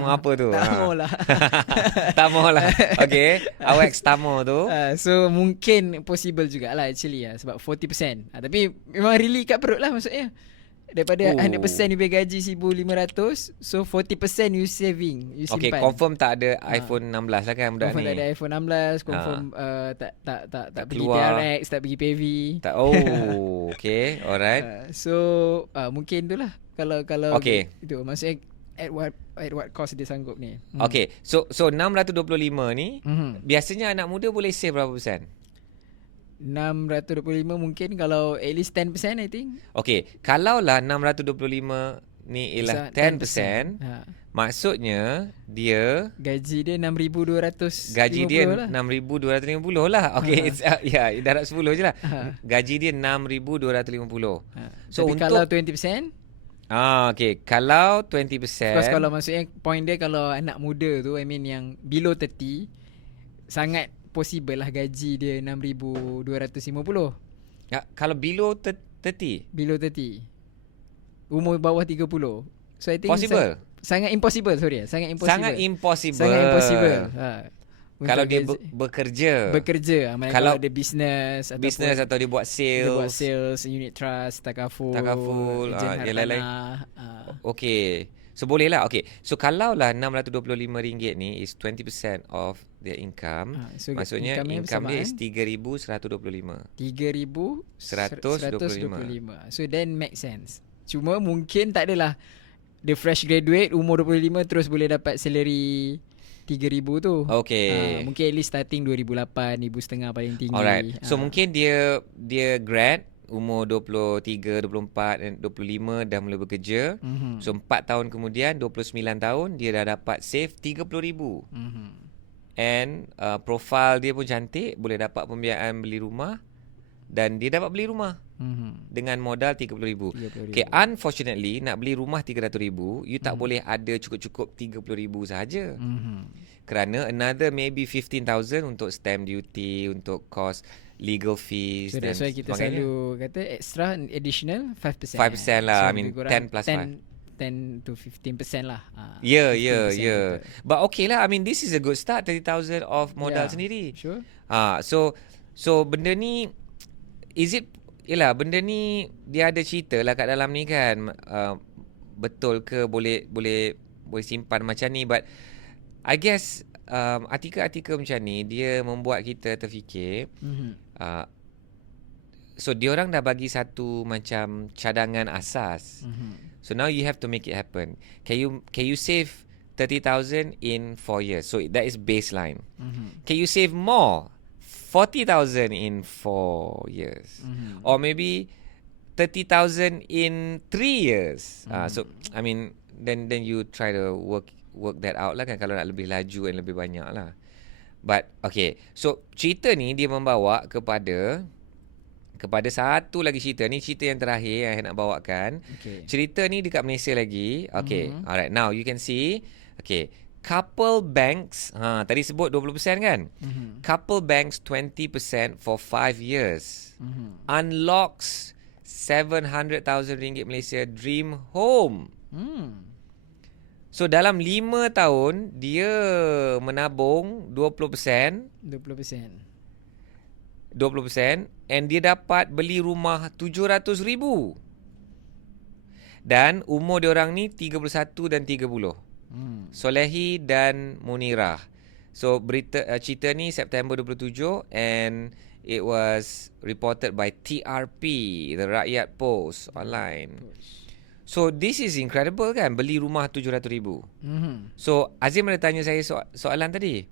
apa tu? Tamo lah. Tamo lah. Okey, AWAX Tamo tu. So mungkin possible jugalah actually lah, sebab 40%. Tapi memang really kat perut lah maksudnya. Daripada 100% you pay gaji 1,500, so 40% you saving, you simpan. Okey, confirm tak ada iPhone 16 lah kan budak confirm ni. tak ada iPhone 16, confirm tak pergi keluar. TRX, tak pergi PV. Tak. Okey, alright. So mungkin tu lah. Kalau Okey. itu maksudnya at what cost dia sanggup ni. Okey, so 625 ni biasanya anak muda boleh save berapa persen? 625 mungkin kalau at least 10% I think. Okey, kalaulah 625 ni ialah 10%, maksudnya dia gaji dia 6,250 gaji dia lah. 6,250 lah. Okey, ya, darab 10 je lah. Gaji dia 6,250. So tapi untuk kalau 20%, okey, kalau 20%, because kalau maksudnya point dia kalau anak muda tu, I mean yang below 30, sangat possible lah gaji dia 6,250. Ya, kalau below 30. Below 30. Umur bawah 30. So I think Possible? sangat impossible, sorry. Sangat impossible. Sangat impossible. Sangat impossible. Kalau Untuk dia bekerja. bekerja. Kalau Kalau ada business Business atau dia buat dia buat sales. sales, unit trust, takaful, Takaful, ejen dia lain-lain. Okey. So boleh lah. Okey. So kalau lah RM625 ni is 20% of their income. So Maksudnya income dia is 3,125. 3,125. So then make sense. Cuma mungkin tak adalah the fresh graduate umur 25 terus boleh dapat salary 3,000 tu. Okay. Mungkin at least starting 2,800, 1,500 paling tinggi. Alright. So mungkin dia grad umur 23, 24 dan 25 dah mula bekerja. So 4 tahun kemudian 29 tahun dia dah dapat save 30,000. And profile dia pun cantik, boleh dapat pembiayaan beli rumah dan dia dapat beli rumah dengan modal 30,000. Okay, unfortunately nak beli rumah 300,000, you tak boleh ada cukup-cukup 30,000 sahaja. Kerana another maybe 15,000 untuk stamp duty, untuk cost legal fees So dan that's why kita selalu kata extra additional 5%. 5% lah. I mean lebih kurang 10 plus 5. 10 to 15% lah. Yeah. 15% betul. But okay lah. I mean this is a good start. 30,000 of modal sendiri. Sure. So benda ni yelah benda ni dia ada cerita lah kat dalam ni kan. Betul ke boleh simpan macam ni, but I guess artikel-artikel macam ni dia membuat kita terfikir. So diorang dah bagi satu macam cadangan asas. So now you have to make it happen. Can you save 30,000 in 4 years? So that is baseline. Can you save more? 40,000 in 4 years. Or maybe 30,000 in 3 years. So I mean then you try to work that out lah kan, kalau nak lebih laju dan lebih banyak lah. But okay, so cerita ni dia membawa kepada satu lagi cerita. Ni cerita yang terakhir yang saya nak bawakan. Okay. Cerita ni dekat Malaysia lagi. Okay, alright. Now you can see. Okay, couple banks. Tadi sebut 20% kan? Couple banks 20% for 5 years. Unlocks RM700,000 Malaysia dream home. So dalam 5 tahun dia menabung 20% and dia dapat beli rumah 700,000. Dan umur dia orang ni 31 dan 30. Solehi dan Munirah. So cerita ni September 27 and it was reported by TRP, The Rakyat Post online. So this is incredible kan, beli rumah 700,000. So Azim ada tanya saya soalan tadi.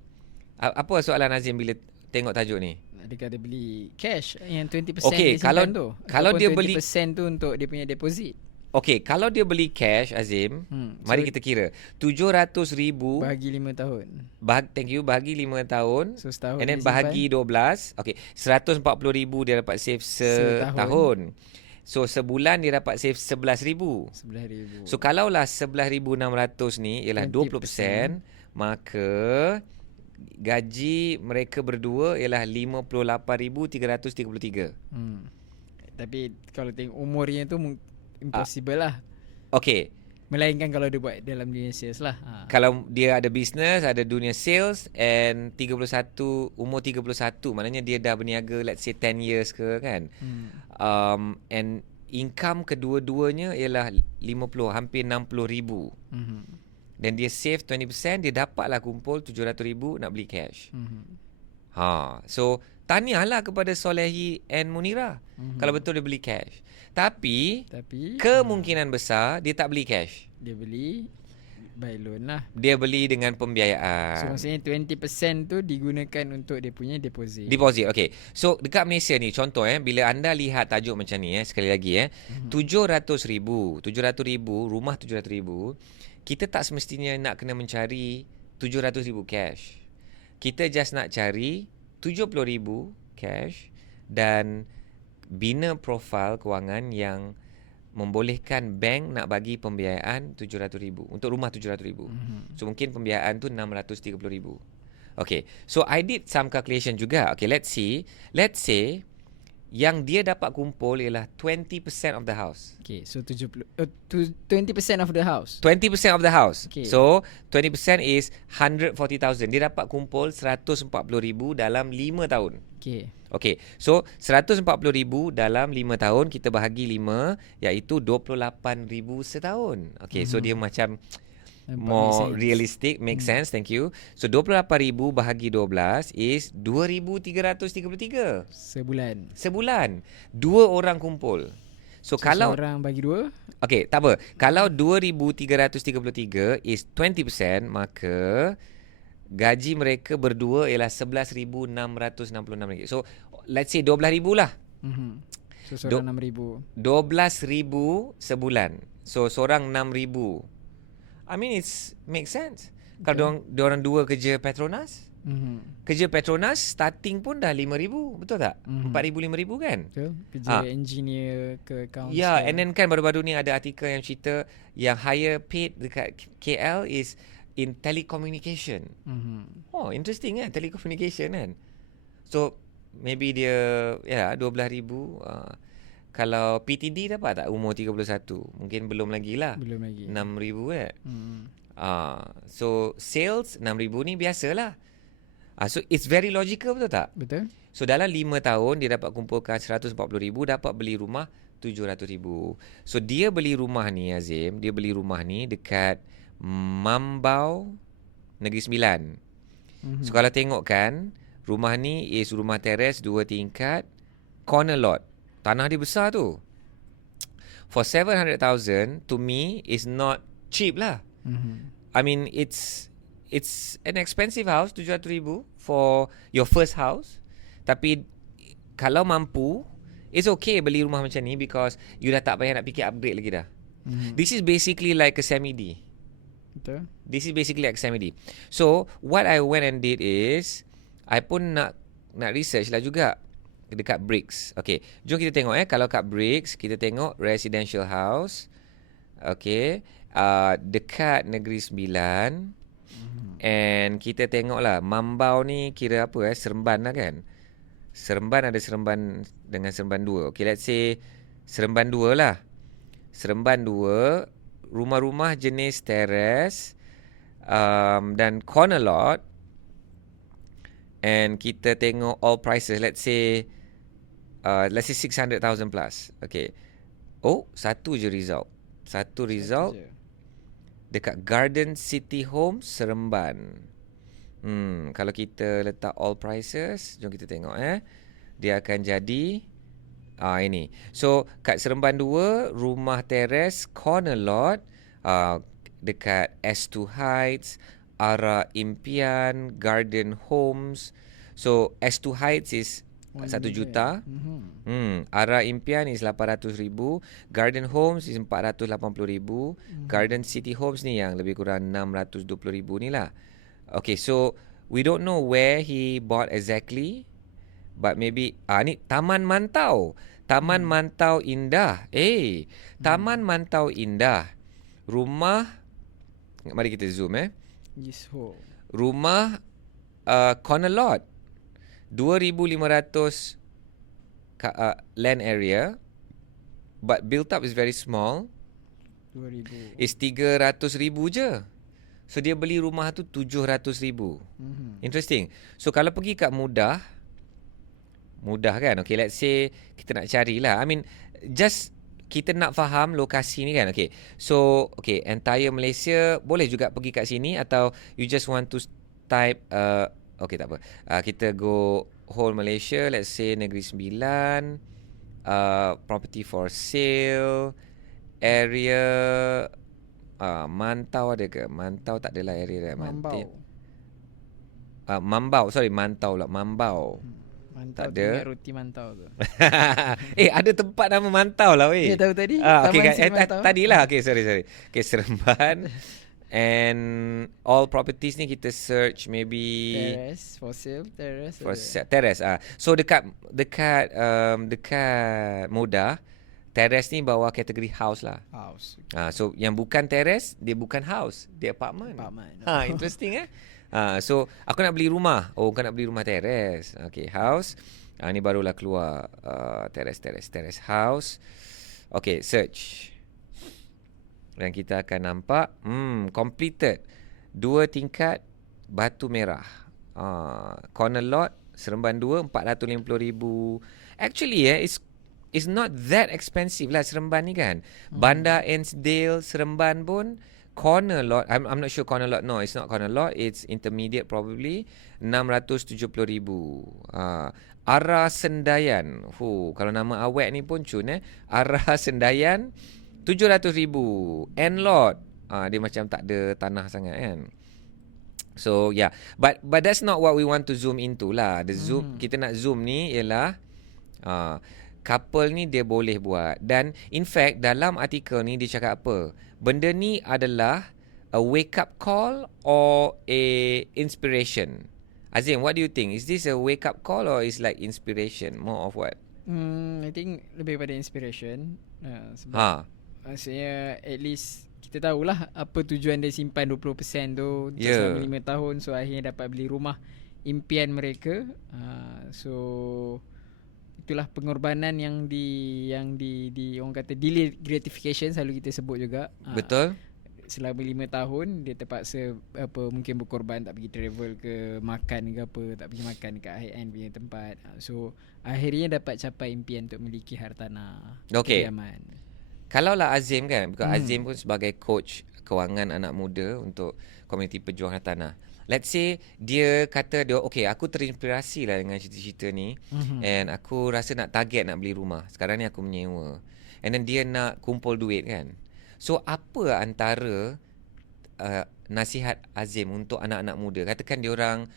Apa soalan Azim bila tengok tajuk ni? Adakah dia beli cash yang 20% Okay, dia simpan kalau dia beli 20% tu untuk dia punya deposit. Okay, kalau dia beli cash Azim, mari kita kira 700,000 bahagi 5 tahun. Thank you, bahagi 5 tahun. So setahun and then dia simpan. bahagi 12. Okay, 140,000 dia dapat save setahun. So sebulan dia dapat save 11,000. 11,000. So kalaulah 11,600 ni ialah 20%, maka gaji mereka berdua ialah 58,333. Tapi kalau tengok umurnya tu impossible lah. Okay. Melainkan kalau dia buat dalam dunia sales lah. Kalau dia ada business, ada dunia sales and umur 31, maknanya dia dah berniaga let's say 10 years ke kan. And income kedua-duanya ialah 50, hampir 60,000. Dan dia save 20%, dia dapatlah kumpul 700,000 nak beli cash. So tahniahlah kepada Solehi and Munirah kalau betul dia beli cash. Tapi kemungkinan besar dia tak beli cash. Dia beli by loan lah. Dia beli dengan So pembiayaan. maksudnya 20% tu digunakan untuk dia punya deposit. Deposit, okay. So dekat Malaysia ni contoh bila anda lihat tajuk macam ni sekali lagi 700,000 rumah 700,000, kita tak semestinya nak kena mencari 700,000 cash. Kita just nak cari 70,000 cash dan bina profil kewangan yang membolehkan bank nak bagi pembiayaan 700,000 untuk rumah 700,000. So mungkin pembiayaan tu 630,000. Okay, so I did some calculation juga. Okay, let's say yang dia dapat kumpul ialah 20% of the house. Okay, so 20% of the house. 20% of the house. Okay. So 20% is 140,000. Dia dapat kumpul 140,000 dalam 5 tahun. Okay. Okay, so 140,000 dalam 5 tahun kita bahagi 5 iaitu 28,000 setahun. Okay, so dia macam more realistic, make sense, thank you. So 28,000 bahagi 12 is 2,333 Sebulan. 2 orang kumpul. So kalau seorang bagi 2. okay, tak apa. Kalau 2,333 is 20%, maka gaji mereka berdua ialah RM11,666. So let's say 12,000 lah. So seorang 6,000. 12,000 sebulan. So seorang 6,000. I mean it's make sense. Kalau diorang dua kerja Petronas, kerja Petronas starting pun dah 5,000, betul tak? 4,000 5,000 kan? Betul. Kerja engineer ke accounts. Ya, and then kan baru-baru ni ada artikel yang cerita yang higher paid dekat KL is in telecommunication. Oh, interesting kan, telecommunication kan. So maybe dia 12,000. Kalau PTD dapat tak umur 31? Mungkin belum lagi lah. Belum lagi. 6,000 kan. So sales 6,000 ni biasalah. So it's very logical, betul tak? Betul. So dalam 5 tahun dia dapat kumpulkan 140,000, dapat beli rumah 700,000. So dia beli rumah ni, Azim, dia beli rumah ni dekat Mambau, Negeri Sembilan. So kalau tengok kan, rumah ni is rumah teres 2 tingkat, corner lot. Tanah dia besar tu. For 700,000 to me is not cheap lah. I mean it's an expensive house, 700,000 for your first house. Tapi kalau mampu, it's okay beli rumah macam ni because you dah tak payah nak fikir upgrade lagi dah. This is basically like a semi-D. Betul. This is basically like semi-D. So what I went and did is I pun nak research lah juga dekat Bricks. Okay, jom kita tengok kalau kat Bricks kita tengok residential house. Okay, dekat Negeri Sembilan. And kita tengok lah Mambau ni kira apa Seremban lah kan. Seremban ada Seremban dengan Seremban 2. Okay, let's say Seremban 2 lah. Seremban 2, rumah-rumah jenis terrace dan corner lot. And kita tengok all prices, let's say 600,000 plus. Okay. Oh, satu je result. Satu result dekat Garden City Homes Seremban. Kalau kita letak all prices, jom kita tengok dia akan jadi ini. So kat Seremban 2, rumah teres corner lot dekat S2 Heights, Arah Impian, Garden Homes. So S2 Heights is 1 juta. Arah Impian is 800,000. Garden Homes is 480,000. Garden City Homes ni yang lebih kurang 620,000 ni lah. Okay, so we don't know where he bought exactly, but maybe ni Taman Mantau. Taman Mantau Indah. Taman Mantau Indah. Rumah, mari kita zoom rumah corner lot 2,500 land area, but built up is very small. 2,000 is 300,000 je. So dia beli rumah tu 700,000. Interesting. So kalau pergi kat mudah kan. Okay, let's say kita nak carilah. I mean just kita nak faham lokasi ni kan. Okay, so okay, entire Malaysia boleh juga pergi kat sini, atau you just want to type okay, tak apa. Kita go whole Malaysia, let's say Negeri Sembilan, property for sale, area Mantau ada ke? Mantau tak adalah area dia. Mambau, sorry, Mantau lah, Mambau. Mantau tak ada. Roti Mantau tu. Ada tempat nama Mantau lah weh. Tahu tadi. Okay, Taman Seri Mantau. tadilah. Okay, sorry. Okay, Seremban. And all properties ni kita search maybe Terrace, for sale, terrace. terrace. So dekat Mudah, terrace ni bawah kategori house lah. House. So yang bukan terrace, dia bukan house, dia apartment. Interesting So aku nak beli rumah. Oh, kau nak beli rumah terrace. Okay, house. Ni barulah keluar terrace house. Okay, search. Dan kita akan nampak completed 2 tingkat Batu Merah. Corner lot Seremban 2 450,000. Actually it's not that expensive lah Seremban ni kan. Bandar Ainsdale Seremban pun corner lot, I'm not sure corner lot. No, it's not corner lot, it's intermediate probably, 670,000. Arah Sendayan. Kalau nama awet ni pun cun Arah Sendayan 700,000. End lot. Dia macam tak ada tanah sangat kan. So yeah, but that's not what we want to zoom into lah. The zoom kita nak zoom ni ialah couple ni dia boleh buat. Dan in fact dalam artikel ni dia cakap apa? Benda ni adalah a wake up call or a inspiration. Azim, what do you think? Is this a wake up call or is like inspiration? More of what? I think lebih pada inspiration. Sebab maksudnya at least kita tahulah apa tujuan dia simpan 20% tu selama 5 tahun. So akhirnya dapat beli rumah impian mereka. So itulah pengorbanan yang di orang kata delayed gratification selalu kita sebut juga. Betul. Selama 5 tahun dia terpaksa mungkin berkorban, tak pergi travel ke, makan ke apa, tak pergi makan dekat high end punya tempat. So akhirnya dapat capai impian untuk memiliki hartanah. Okay. Kediaman. Kalaulah Azim kan, because Azim pun sebagai coach kewangan anak muda untuk komuniti pejuang hartanah. Let's say dia kata dia okay, aku terinspirasi lah dengan cerita-cerita ni, and aku rasa nak target nak beli rumah. Sekarang ni aku menyewa. And then dia nak kumpul duit kan. So apa antara nasihat Azim untuk anak-anak muda? Katakan dia orang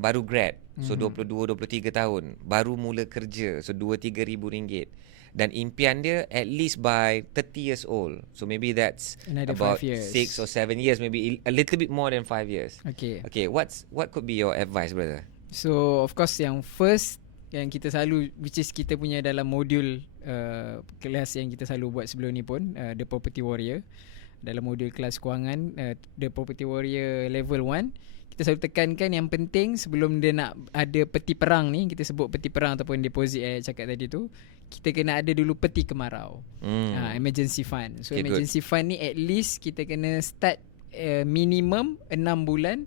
baru grad, so 22 23 tahun, baru mula kerja, so 2-3 ribu ringgit. Dan impian dia at least by 30 years old. So maybe that's another about 5 years. 6 or 7 years, maybe a little bit more than 5 years. Okay, what could be your advice, brother? so of course yang first yang kita selalu, which is kita punya dalam modul kelas yang kita selalu buat sebelum ni pun, The Property Warrior, dalam modul kelas kewangan, The Property Warrior level 1, kita selalu tekankan yang penting sebelum dia nak ada peti perang ni, kita sebut peti perang ataupun deposit cakap tadi tu, kita kena ada dulu peti kemarau. Emergency fund. So emergency fund ni at least kita kena start minimum 6 bulan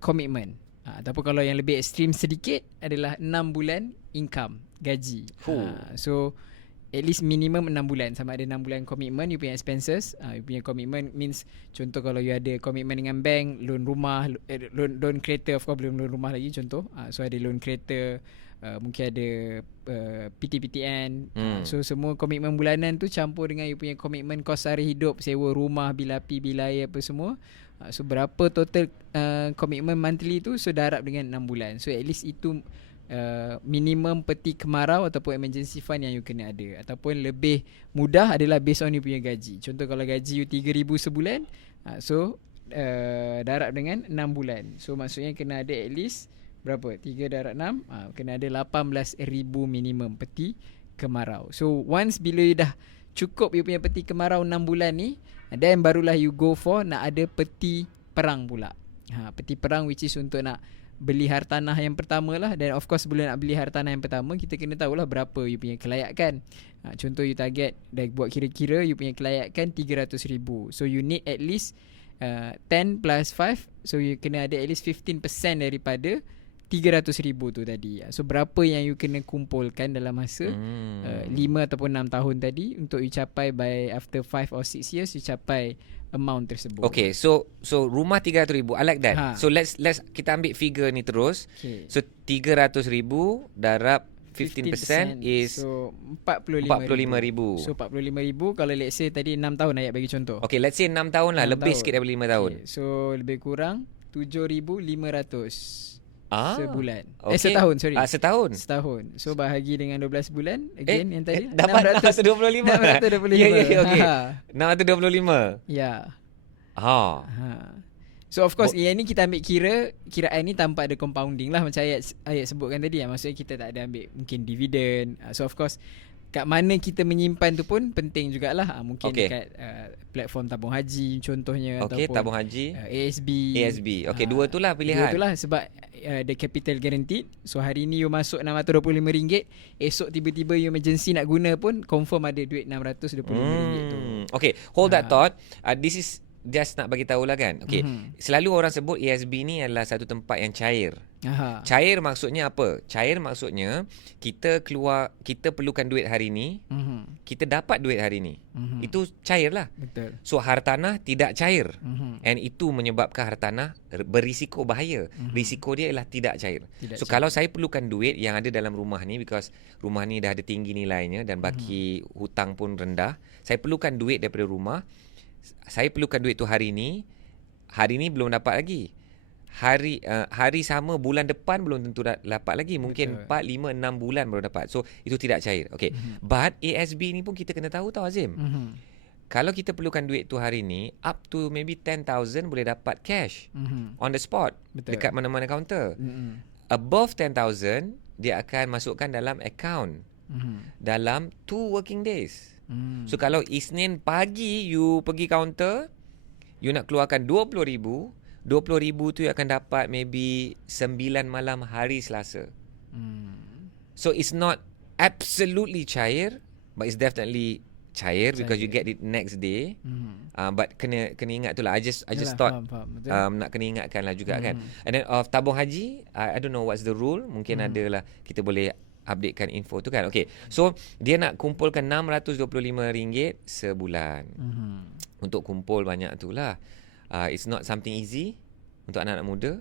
commitment. Ataupun kalau yang lebih ekstrim sedikit adalah 6 bulan income, gaji. So at least minimum 6 bulan. Sama ada 6 bulan commitment, you punya expenses. You punya commitment means, contoh kalau you ada commitment dengan bank, loan rumah, loan kereta, of course belum loan rumah lagi contoh. So ada loan kereta, mungkin ada PTPTN. So semua komitmen bulanan tu campur dengan you punya komitmen kos sehari hidup, sewa rumah, bil api, bil air apa semua. So berapa total komitmen monthly tu, so darab dengan 6 bulan. So at least itu minimum peti kemarau ataupun emergency fund yang you kena ada. Ataupun lebih mudah adalah based on you punya gaji. Contoh kalau gaji you 3,000 sebulan, so darab dengan 6 bulan. So maksudnya kena ada at least berapa? 3 darab 6, kena ada 18,000 minimum peti kemarau. So once bila you dah cukup you punya peti kemarau 6 bulan ni, then barulah you go for nak ada peti perang pula. Peti perang which is untuk nak beli hartanah yang pertama lah. Dan of course sebelum nak beli hartanah yang pertama, kita kena tahulah berapa you punya kelayakan. Contoh you target, dah buat kira-kira you punya kelayakan 300,000. So you need at least 10 plus 5. So you kena ada at least 15% daripada 300,000 tu tadi. So berapa yang you kena kumpulkan dalam masa 5 ataupun 6 tahun tadi untuk you capai by after 5 or 6 years you capai amount tersebut. Okay, so rumah 300,000. I like that. So let's kita ambil figure ni terus. Okay. So 300,000 darab 15% is so 45,000. So 45,000 kalau let's say tadi 6 tahun ayat bagi contoh. Okay, let's say 6 tahun lah, 6 lebih tahun. sikit daripada 5 tahun. Okay. So lebih kurang 7,500 sebulan. Okay. Setahun, sorry. Setahun. So bahagi dengan 12 bulan again yang tadi dapat 625. 625. Ya, okey. 625. Ya. So of course yang ni kita ambil kiraan ni tanpa ada compounding lah, macam ayat sebutkan tadi. Maksudnya kita tak ada ambil mungkin dividen. So of course kat mana kita menyimpan tu pun penting jugalah. Mungkin dekat platform tabung haji contohnya, ataupun tabung haji, ASB. Okey, dua tu lah pilihan. Dua tu lah sebab the capital guaranteed. So hari ni you masuk RM625, esok tiba-tiba you emergency nak guna pun confirm ada duit RM625 tu. Okay, hold that thought. This is just nak bagi tahu lah kan. Okay, selalu orang sebut ASB ni adalah satu tempat yang cair. Cair maksudnya apa? Cair maksudnya kita perlukan duit hari ni, kita dapat duit hari ni. Itu cair lah. Betul. So hartanah tidak cair. And itu menyebabkan hartanah berisiko bahaya. Risiko dia ialah tidak cair. Kalau saya perlukan duit yang ada dalam rumah ni, because rumah ni dah ada tinggi nilainya dan baki hutang pun rendah, saya perlukan duit daripada rumah. Saya perlukan duit tu hari ni belum dapat lagi. Hari sama bulan depan belum tentu dapat lagi. Mungkin 4, 5, 6 bulan baru dapat. So itu tidak cair. Okay. But ASB ni pun kita kena tahu tau Azim. Kalau kita perlukan duit tu hari ni, up to maybe 10,000 boleh dapat cash on the spot. Betul. Dekat mana-mana counter. Above 10,000 dia akan masukkan dalam account dalam 2 working days. So kalau Isnin pagi you pergi counter, you nak keluarkan RM20,000, RM20,000 tu you akan dapat maybe 9 malam hari Selasa. So it's not absolutely cair, but it's definitely cair because you get it next day. But kena ingat tu lah. I just thought faham. Nak kena ingatkan lah juga kan. And then of tabung haji, I don't know what's the rule. Mungkin ada lah, kita boleh updatekan info tu kan. Okay, so dia nak kumpulkan RM625 sebulan. Untuk kumpul banyak tu lah. It's not something easy untuk anak-anak muda.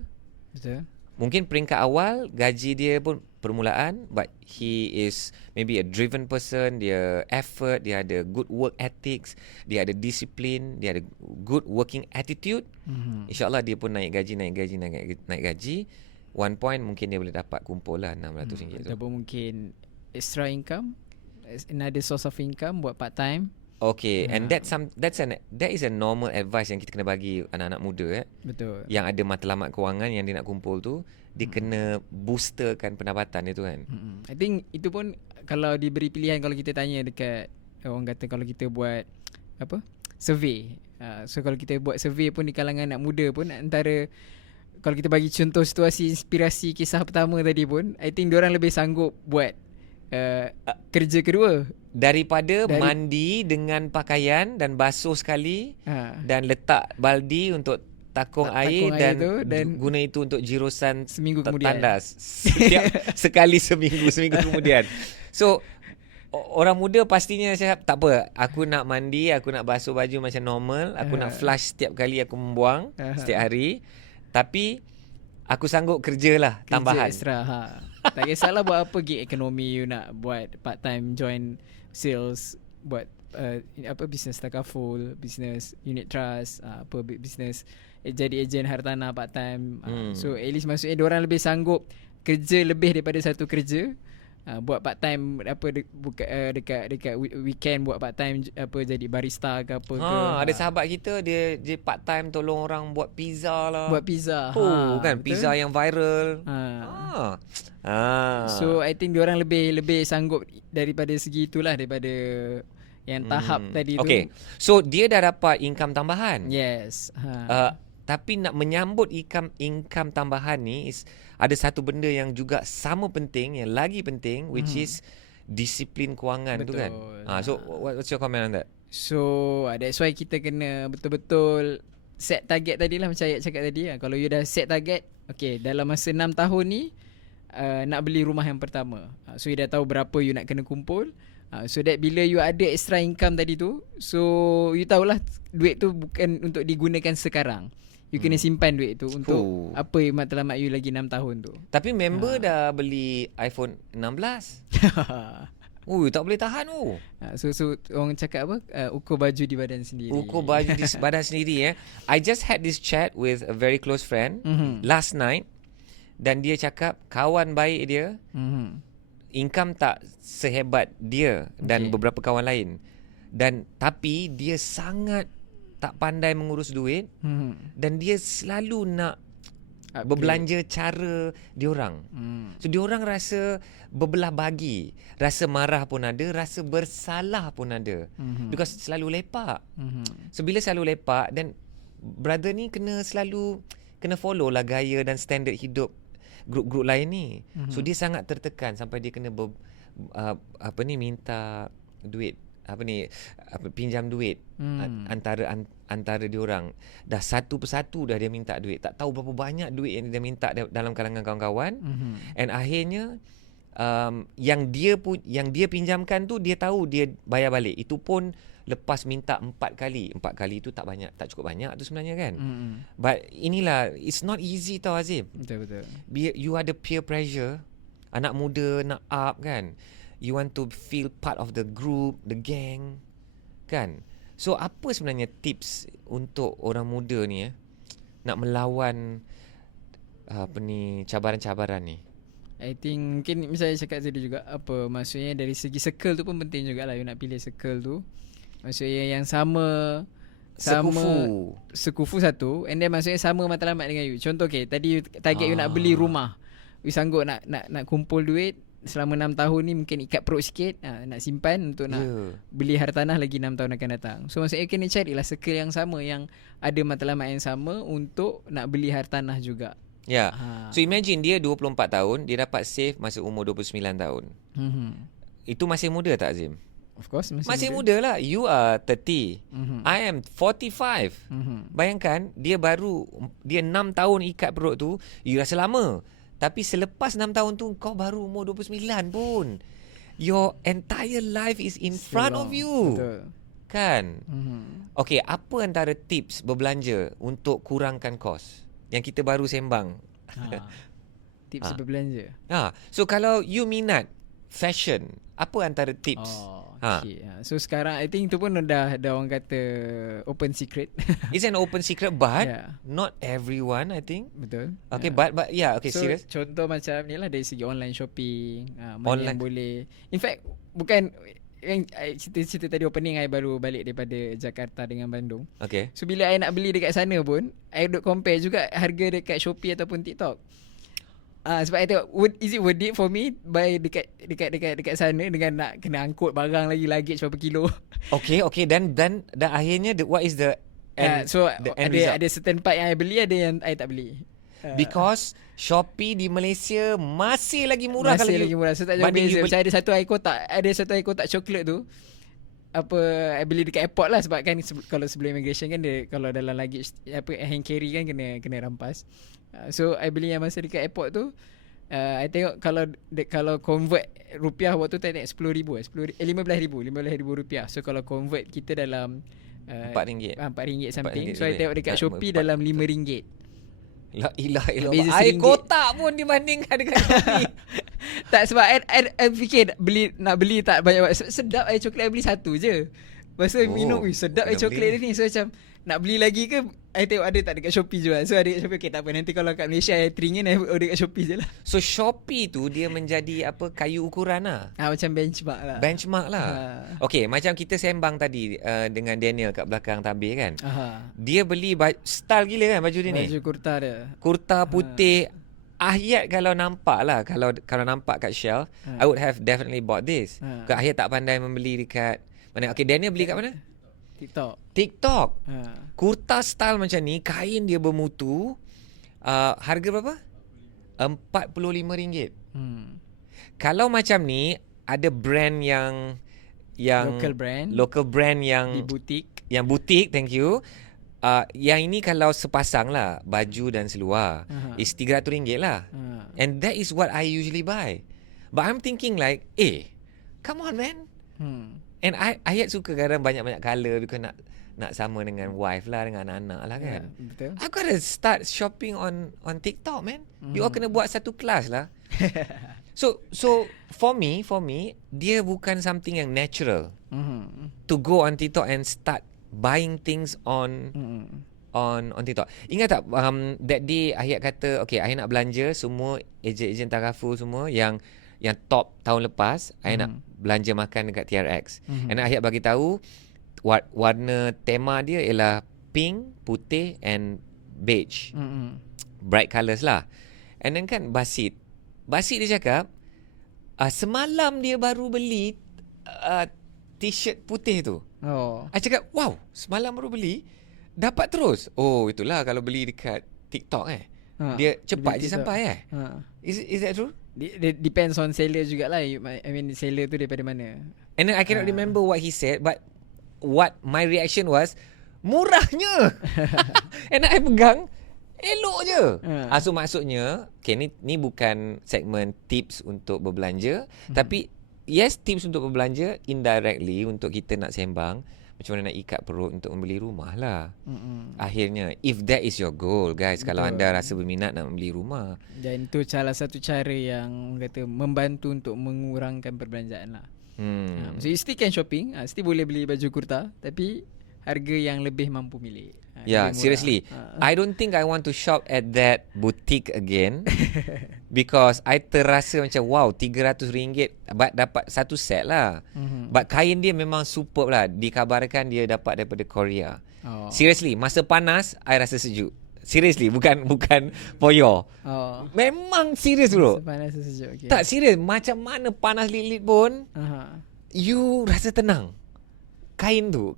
Betul. Mungkin peringkat awal gaji dia pun permulaan, but he is maybe a driven person, dia effort, dia ada good work ethics, dia ada disiplin, dia ada good working attitude. InsyaAllah dia pun naik gaji. One point mungkin dia boleh dapat kumpul lah RM600 tu. Ataupun mungkin extra income, another source of income buat part time. Okay, and that is a normal advice yang kita kena bagi anak-anak muda Betul. yang ada matlamat kewangan yang dia nak kumpul tu, dia kena boosterkan pendapatan dia tu kan. I think itu pun kalau diberi pilihan, kalau kita tanya dekat orang kata kalau kita buat survey. So kalau kita buat survey pun di kalangan anak muda pun, antara kalau kita bagi contoh situasi inspirasi kisah pertama tadi pun, I think diorang lebih sanggup buat kerja kedua daripada mandi dengan pakaian dan basuh sekali dan letak baldi untuk takung air dan guna itu untuk jirusan seminggu kemudian. Tandas sekali seminggu kemudian. So orang muda pastinya cakap tak apa, aku nak mandi, aku nak basuh baju macam normal, aku nak flush setiap kali aku membuang setiap hari, tapi aku sanggup kerja tambahan extra. Tak kisahlah buat apa gig ekonomi, you nak buat part time join sales, buat business takaful, business unit trust, business jadi ejen hartanah part time. So at least maksudnya diorang lebih sanggup kerja lebih daripada satu kerja. Buat part time dekat weekend, buat part time jadi barista ke apa ke. Ada sahabat kita dia part time tolong orang buat pizza lah. Buat pizza. Kan betul? Pizza yang viral. So I think diorang lebih sanggup daripada segi itulah, daripada yang tahap tadi tu. Okay. So dia dah dapat income tambahan. Yes. Tapi nak menyambut income tambahan ni ada satu benda yang juga sama penting, yang lagi penting, which is disiplin kewangan. Betul. Tu kan. So what's your comment on that? So that's why kita kena betul-betul set target tadi lah, macam Ayat cakap tadi. Kalau you dah set target, okay, dalam masa 6 tahun ni nak beli rumah yang pertama. So you dah tahu berapa you nak kena kumpul. So that bila you ada extra income tadi tu, so you tahulah duit tu bukan untuk digunakan sekarang. You kena simpan duit tu untuk apa matlamat you lagi 6 tahun tu. Tapi member dah beli iPhone 16. Tak boleh tahan tu. So orang cakap apa? Ukur baju di badan sendiri. Ukur baju di badan sendiri. I just had this chat with a very close friend last night, dan dia cakap kawan baik dia income tak sehebat dia dan beberapa kawan lain, dan tapi dia sangat tak pandai mengurus duit, dan dia selalu nak berbelanja cara diorang. So diorang rasa berbelah bagi, rasa marah pun ada, rasa bersalah pun ada, because selalu lepak. So bila selalu lepak, dan brother ni kena follow lah gaya dan standard hidup grup-grup lain ni. So dia sangat tertekan sampai dia kena minta duit, pinjam duit antara diorang. Dah satu persatu dah dia minta duit. Tak tahu berapa banyak duit yang dia minta dalam kalangan kawan-kawan. And akhirnya yang dia pinjamkan tu dia tahu dia bayar balik. Itu pun lepas minta 4 kali. 4 kali tu tak cukup banyak tu sebenarnya kan. But inilah, it's not easy tau Azim. Betul. You ada peer pressure. Anak muda nak up kan. You want to feel part of the group, the gang kan. So apa sebenarnya tips untuk orang muda ni nak melawan cabaran-cabaran ni? I think mungkin misalnya cakap tadi juga, maksudnya dari segi circle tu pun penting jugalah. You nak pilih circle tu, maksudnya yang sama sekufu satu, and then maksudnya sama matlamat dengan you. Contoh tadi target you nak beli rumah, you sanggup nak kumpul duit selama 6 tahun ni, mungkin ikat perut sikit, nak simpan untuk nak beli hartanah lagi 6 tahun akan datang. So maksudnya you kena carilah circle yang sama, yang ada matlamat yang sama untuk nak beli hartanah juga. Ya. So imagine dia 24 tahun, dia dapat save masa umur 29 tahun. Itu masih muda tak Azim? Of course masih muda lah. You are 30. I am 45. Bayangkan dia 6 tahun ikat perut tu, you rasa lama. Tapi selepas 6 tahun tu kau baru umur 29 pun. Your entire life is in front of you. Betul. Kan? Okay, apa antara tips berbelanja untuk kurangkan kos yang kita baru sembang? Tips berbelanja. So kalau you minat fashion, apa antara tips? Okay. So sekarang I think itu pun dah orang kata open secret. It's an open secret, but not everyone, I think. Betul. Okay, but okay, so, serious. Contoh macam ni lah, dari segi online shopping, mana yang boleh. In fact, bukan yang cerita tadi opening, I baru balik daripada Jakarta dengan Bandung. Okay. So bila I nak beli dekat sana pun, I duk compare juga harga dekat Shopee ataupun TikTok. Sebab I tengok, is it worth it for me buy dekat sana dengan nak kena angkut barang lagi, luggage berapa kilo. Okay, dan akhirnya what is the end, so the end result? Ada certain part yang I beli, ada yang I tak beli. Because Shopee di Malaysia masih lagi murah. Masih lagi murah. So tak jauh beza. Macam ada satu air kotak coklat tu, I beli dekat airport lah. Sebab kan kalau sebelum immigration kan dia, kalau dalam luggage hand carry kan kena rampas. So I beli yang masa dekat airport tu, I tengok kalau convert rupiah waktu tu, I tengok RM15,000 rupiah. So kalau convert kita dalam RM4 something. So I tengok dekat Shopee dalam RM5. La ilaha Beza illallah. Air RM1 kotak pun dibandingkan dengan Shopee. Tak, sebab I fikir nak beli tak banyak. Sedap air coklat, I beli satu je. Masa minum, sedap air coklat ni. So macam nak beli lagi ke, I tengok ada tak dekat Shopee jual. So ada dekat Shopee, okay tak apa, nanti kalau kat Malaysia I teringin, I order kat Shopee je lah. So Shopee tu dia menjadi kayu ukuran lah. Macam benchmark lah. Okay, macam kita sembang tadi dengan Daniel kat belakang tabir kan. Dia beli style gila kan baju dia ni. Baju kurta dia. Kurta putih. Ahyat kalau nampak lah, kalau nampak kat shelf, I would have definitely bought this. Ahyat tak pandai membeli dekat mana. Okay, Daniel beli kat mana? TikTok. Kurta style macam ni, kain dia bermutu. Harga berapa? RM45. Kalau macam ni, ada brand yang local brand yang di butik. Yang butik, thank you. Yang ini kalau sepasang lah, baju dan seluar, is RM300 lah. And that is what I usually buy. But I'm thinking like, come on man. And Ayat suka kadang banyak-banyak colour, because nak sama dengan wife lah, dengan anak-anak lah kan. Betul. I've got to start shopping on TikTok, man. You all kena buat satu kelas lah. So for me, dia bukan something yang natural to go on TikTok and start buying things on TikTok. Ingat tak that day Ayat kata, okay, Ayat nak belanja semua ejen-ejen Taraful semua yang top tahun lepas, Ayat nak belanja makan dekat TRX. And Ayat bagi tahu warna tema dia ialah pink, putih and beige. Bright colours lah. And then kan Basit dia cakap, semalam dia baru beli t-shirt putih tu. I cakap, wow, semalam baru beli, dapat terus. Oh, itulah kalau beli dekat TikTok dia cepat je TikTok. sampai Is that true? Depends on seller jugalah. I mean seller tu daripada mana. And then I cannot remember what he said, but what my reaction was, murahnya. And I pegang, elok je. So maksudnya, okay, ni bukan segmen tips untuk berbelanja, tapi yes, tips untuk berbelanja indirectly untuk kita nak sembang macam mana nak ikat perut untuk membeli rumah lah. Akhirnya, if that is your goal, guys, kalau anda rasa berminat nak membeli rumah. Dan itu salah satu cara yang kata membantu untuk mengurangkan perbelanjaan lah. So you still can shopping, still boleh beli baju kurta, tapi harga yang lebih mampu milik. Yeah, lebih murah. seriously. I don't think I want to shop at that boutique again because I terasa macam wow, RM300 but dapat satu set lah. But kain dia memang superb lah. Dikabarkan dia dapat daripada Korea. Seriously, masa panas I rasa sejuk. Seriously, bukan poyo. Memang serius bro. Panas sejuk. Okay. Tak serius, macam mana panas lilit pun you rasa tenang. Kain tu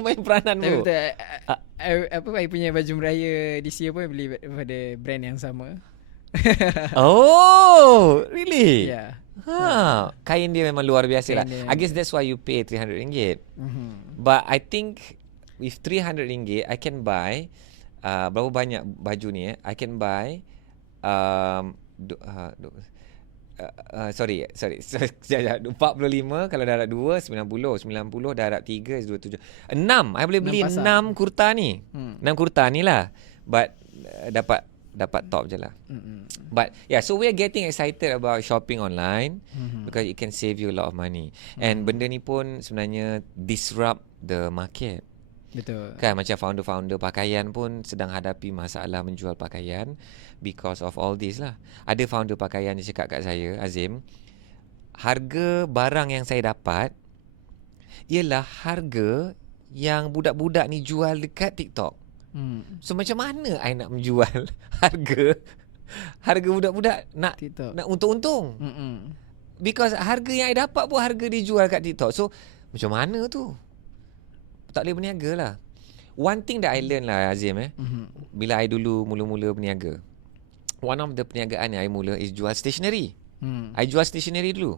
main peranan bro. Betul. I punya baju meraya this year pun beli daripada brand yang sama. Oh, really? Yeah. Kain dia memang luar biasa lah. I guess that's why you pay RM300. But I think with RM300 I can buy berapa banyak baju ni I can buy sorry 45 kalau darab 2 90 darab 3 is 27 6 I boleh beli 6 kurta ni 6 kurta ni lah, but dapat top je lah. But yeah, so we're getting excited about shopping online because it can save you a lot of money. And benda ni pun sebenarnya disrupt the market. Betul. Kan macam founder-founder pakaian pun sedang hadapi masalah menjual pakaian because of all this lah. Ada founder pakaian yang cakap kat saya, Azim, harga barang yang saya dapat ialah harga yang budak-budak ni jual dekat TikTok. So macam mana I nak menjual harga budak-budak nak TikTok, nak untung-untung? Because harga yang I dapat pun harga dijual kat TikTok. So macam mana tu? Tak boleh berniaga lah. One thing that I learn lah, Azim, bila I dulu mula-mula berniaga, one of the perniagaan yang I mula is jual stationery. I jual stationery dulu.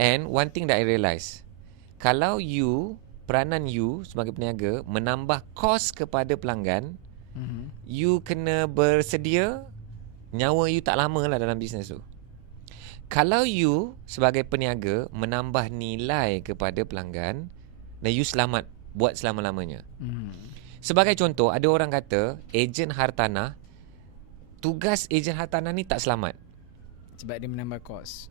And one thing that I realise, kalau peranan you sebagai peniaga menambah kos kepada pelanggan, you kena bersedia nyawa you tak lama lah dalam bisnes tu. Kalau you sebagai peniaga menambah nilai kepada pelanggan, dan you selamat buat selama-lamanya. Sebagai contoh, ada orang kata ejen hartanah, tugas ejen hartanah ni tak selamat sebab dia menambah kos.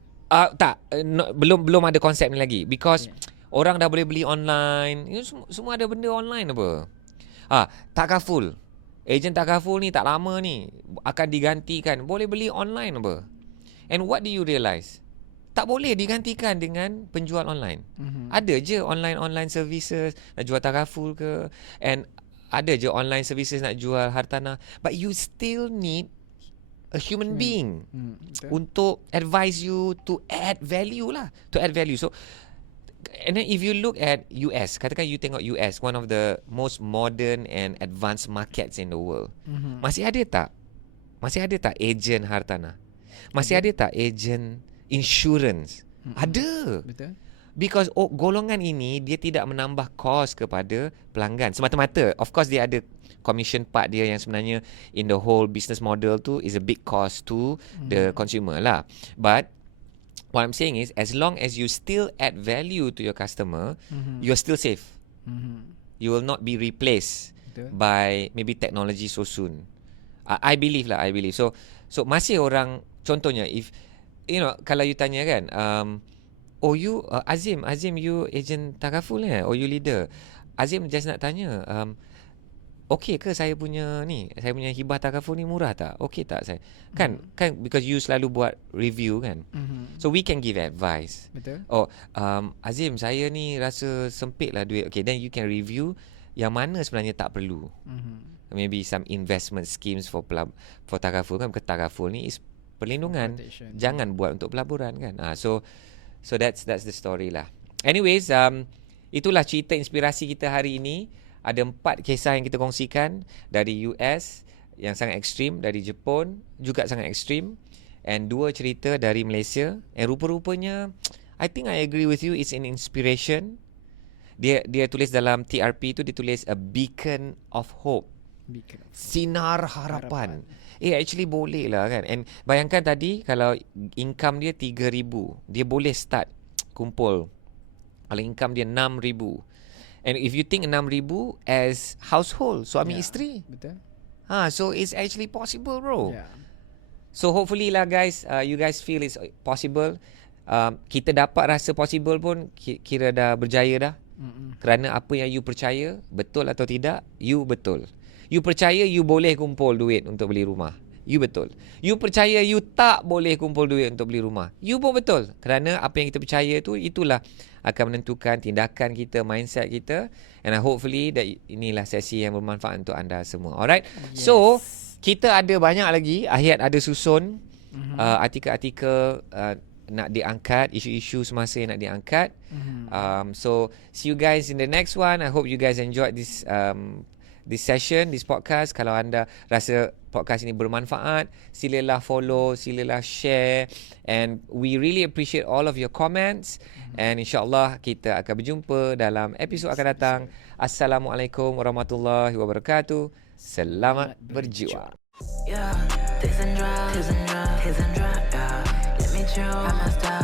Belum ada konsep ni lagi because orang dah boleh beli online. Semua ada benda online apa. Tak kaful. Ejen tak kaful ni tak lama ni akan digantikan. Boleh beli online apa. And what do you realise? Tak boleh digantikan dengan penjual online. Ada je online services nak jual takaful ke, and ada je online services nak jual hartanah, but you still need a human being untuk advise you to add value lah, So and then if you look at US, katakan you tengok US, one of the most modern and advanced markets in the world. Masih ada tak ejen hartanah? Masih ada tak ejen insurance? Ada. Betul. Because golongan ini dia tidak menambah kos kepada pelanggan semata-mata. Of course dia ada commission part dia yang sebenarnya in the whole business model tu is a big cost to the consumer lah. But what I'm saying is, as long as you still add value to your customer, you're still safe. You will not be replaced by maybe technology so soon. I believe. So masih orang, contohnya if kalau you tanya kan, you Azim you agent takaful or you leader, Azim just nak tanya, okey ke saya punya hibah takaful ni murah tak? Okey tak saya? Kan because you selalu buat review kan. So we can give advice. Betul. Azim saya ni rasa sempit lah duit. Okay, then you can review yang mana sebenarnya tak perlu. Maybe some investment schemes for takaful kan. Because takaful ni is perlindungan. Jangan buat untuk pelaburan kan. So that's the story lah. Anyways, itulah cerita inspirasi kita hari ini. Ada 4 kisah yang kita kongsikan dari US, yang sangat ekstrim dari Jepun, juga sangat ekstrim, and 2 cerita dari Malaysia. And rupa-rupanya I think I agree with you, it's an inspiration. Dia tulis dalam TRP tu, dia tulis a beacon of hope. Sinar harapan. Actually boleh lah kan. And bayangkan tadi kalau income dia 3,000, dia boleh start kumpul. Kalau income dia 6,000. And if you think 6,000 as household, suami isteri. Betul. So it's actually possible, bro. Yeah. So hopefully lah guys, you guys feel it's possible. Kita dapat rasa possible pun kira dah berjaya dah. Kerana apa yang you percaya, betul atau tidak, you betul. You percaya you boleh kumpul duit untuk beli rumah, you betul. You percaya you tak boleh kumpul duit untuk beli rumah, you pun betul. Kerana apa yang kita percaya tu, itulah akan menentukan tindakan kita, mindset kita. And hopefully that inilah sesi yang bermanfaat untuk anda semua. Alright. Yes. So kita ada banyak lagi ayat ada susun, artikel-artikel nak diangkat, isu-isu semasa yang nak diangkat. So see you guys in the next one. I hope you guys enjoyed this session, this podcast. Kalau anda rasa podcast ini bermanfaat, silalah follow, silalah share, and we really appreciate all of your comments. And insyaAllah kita akan berjumpa dalam episod akan datang. Assalamualaikum warahmatullahi wabarakatuh. Selamat berjiwa. Yeah, tears and dry, yeah. Let me chill. I must die.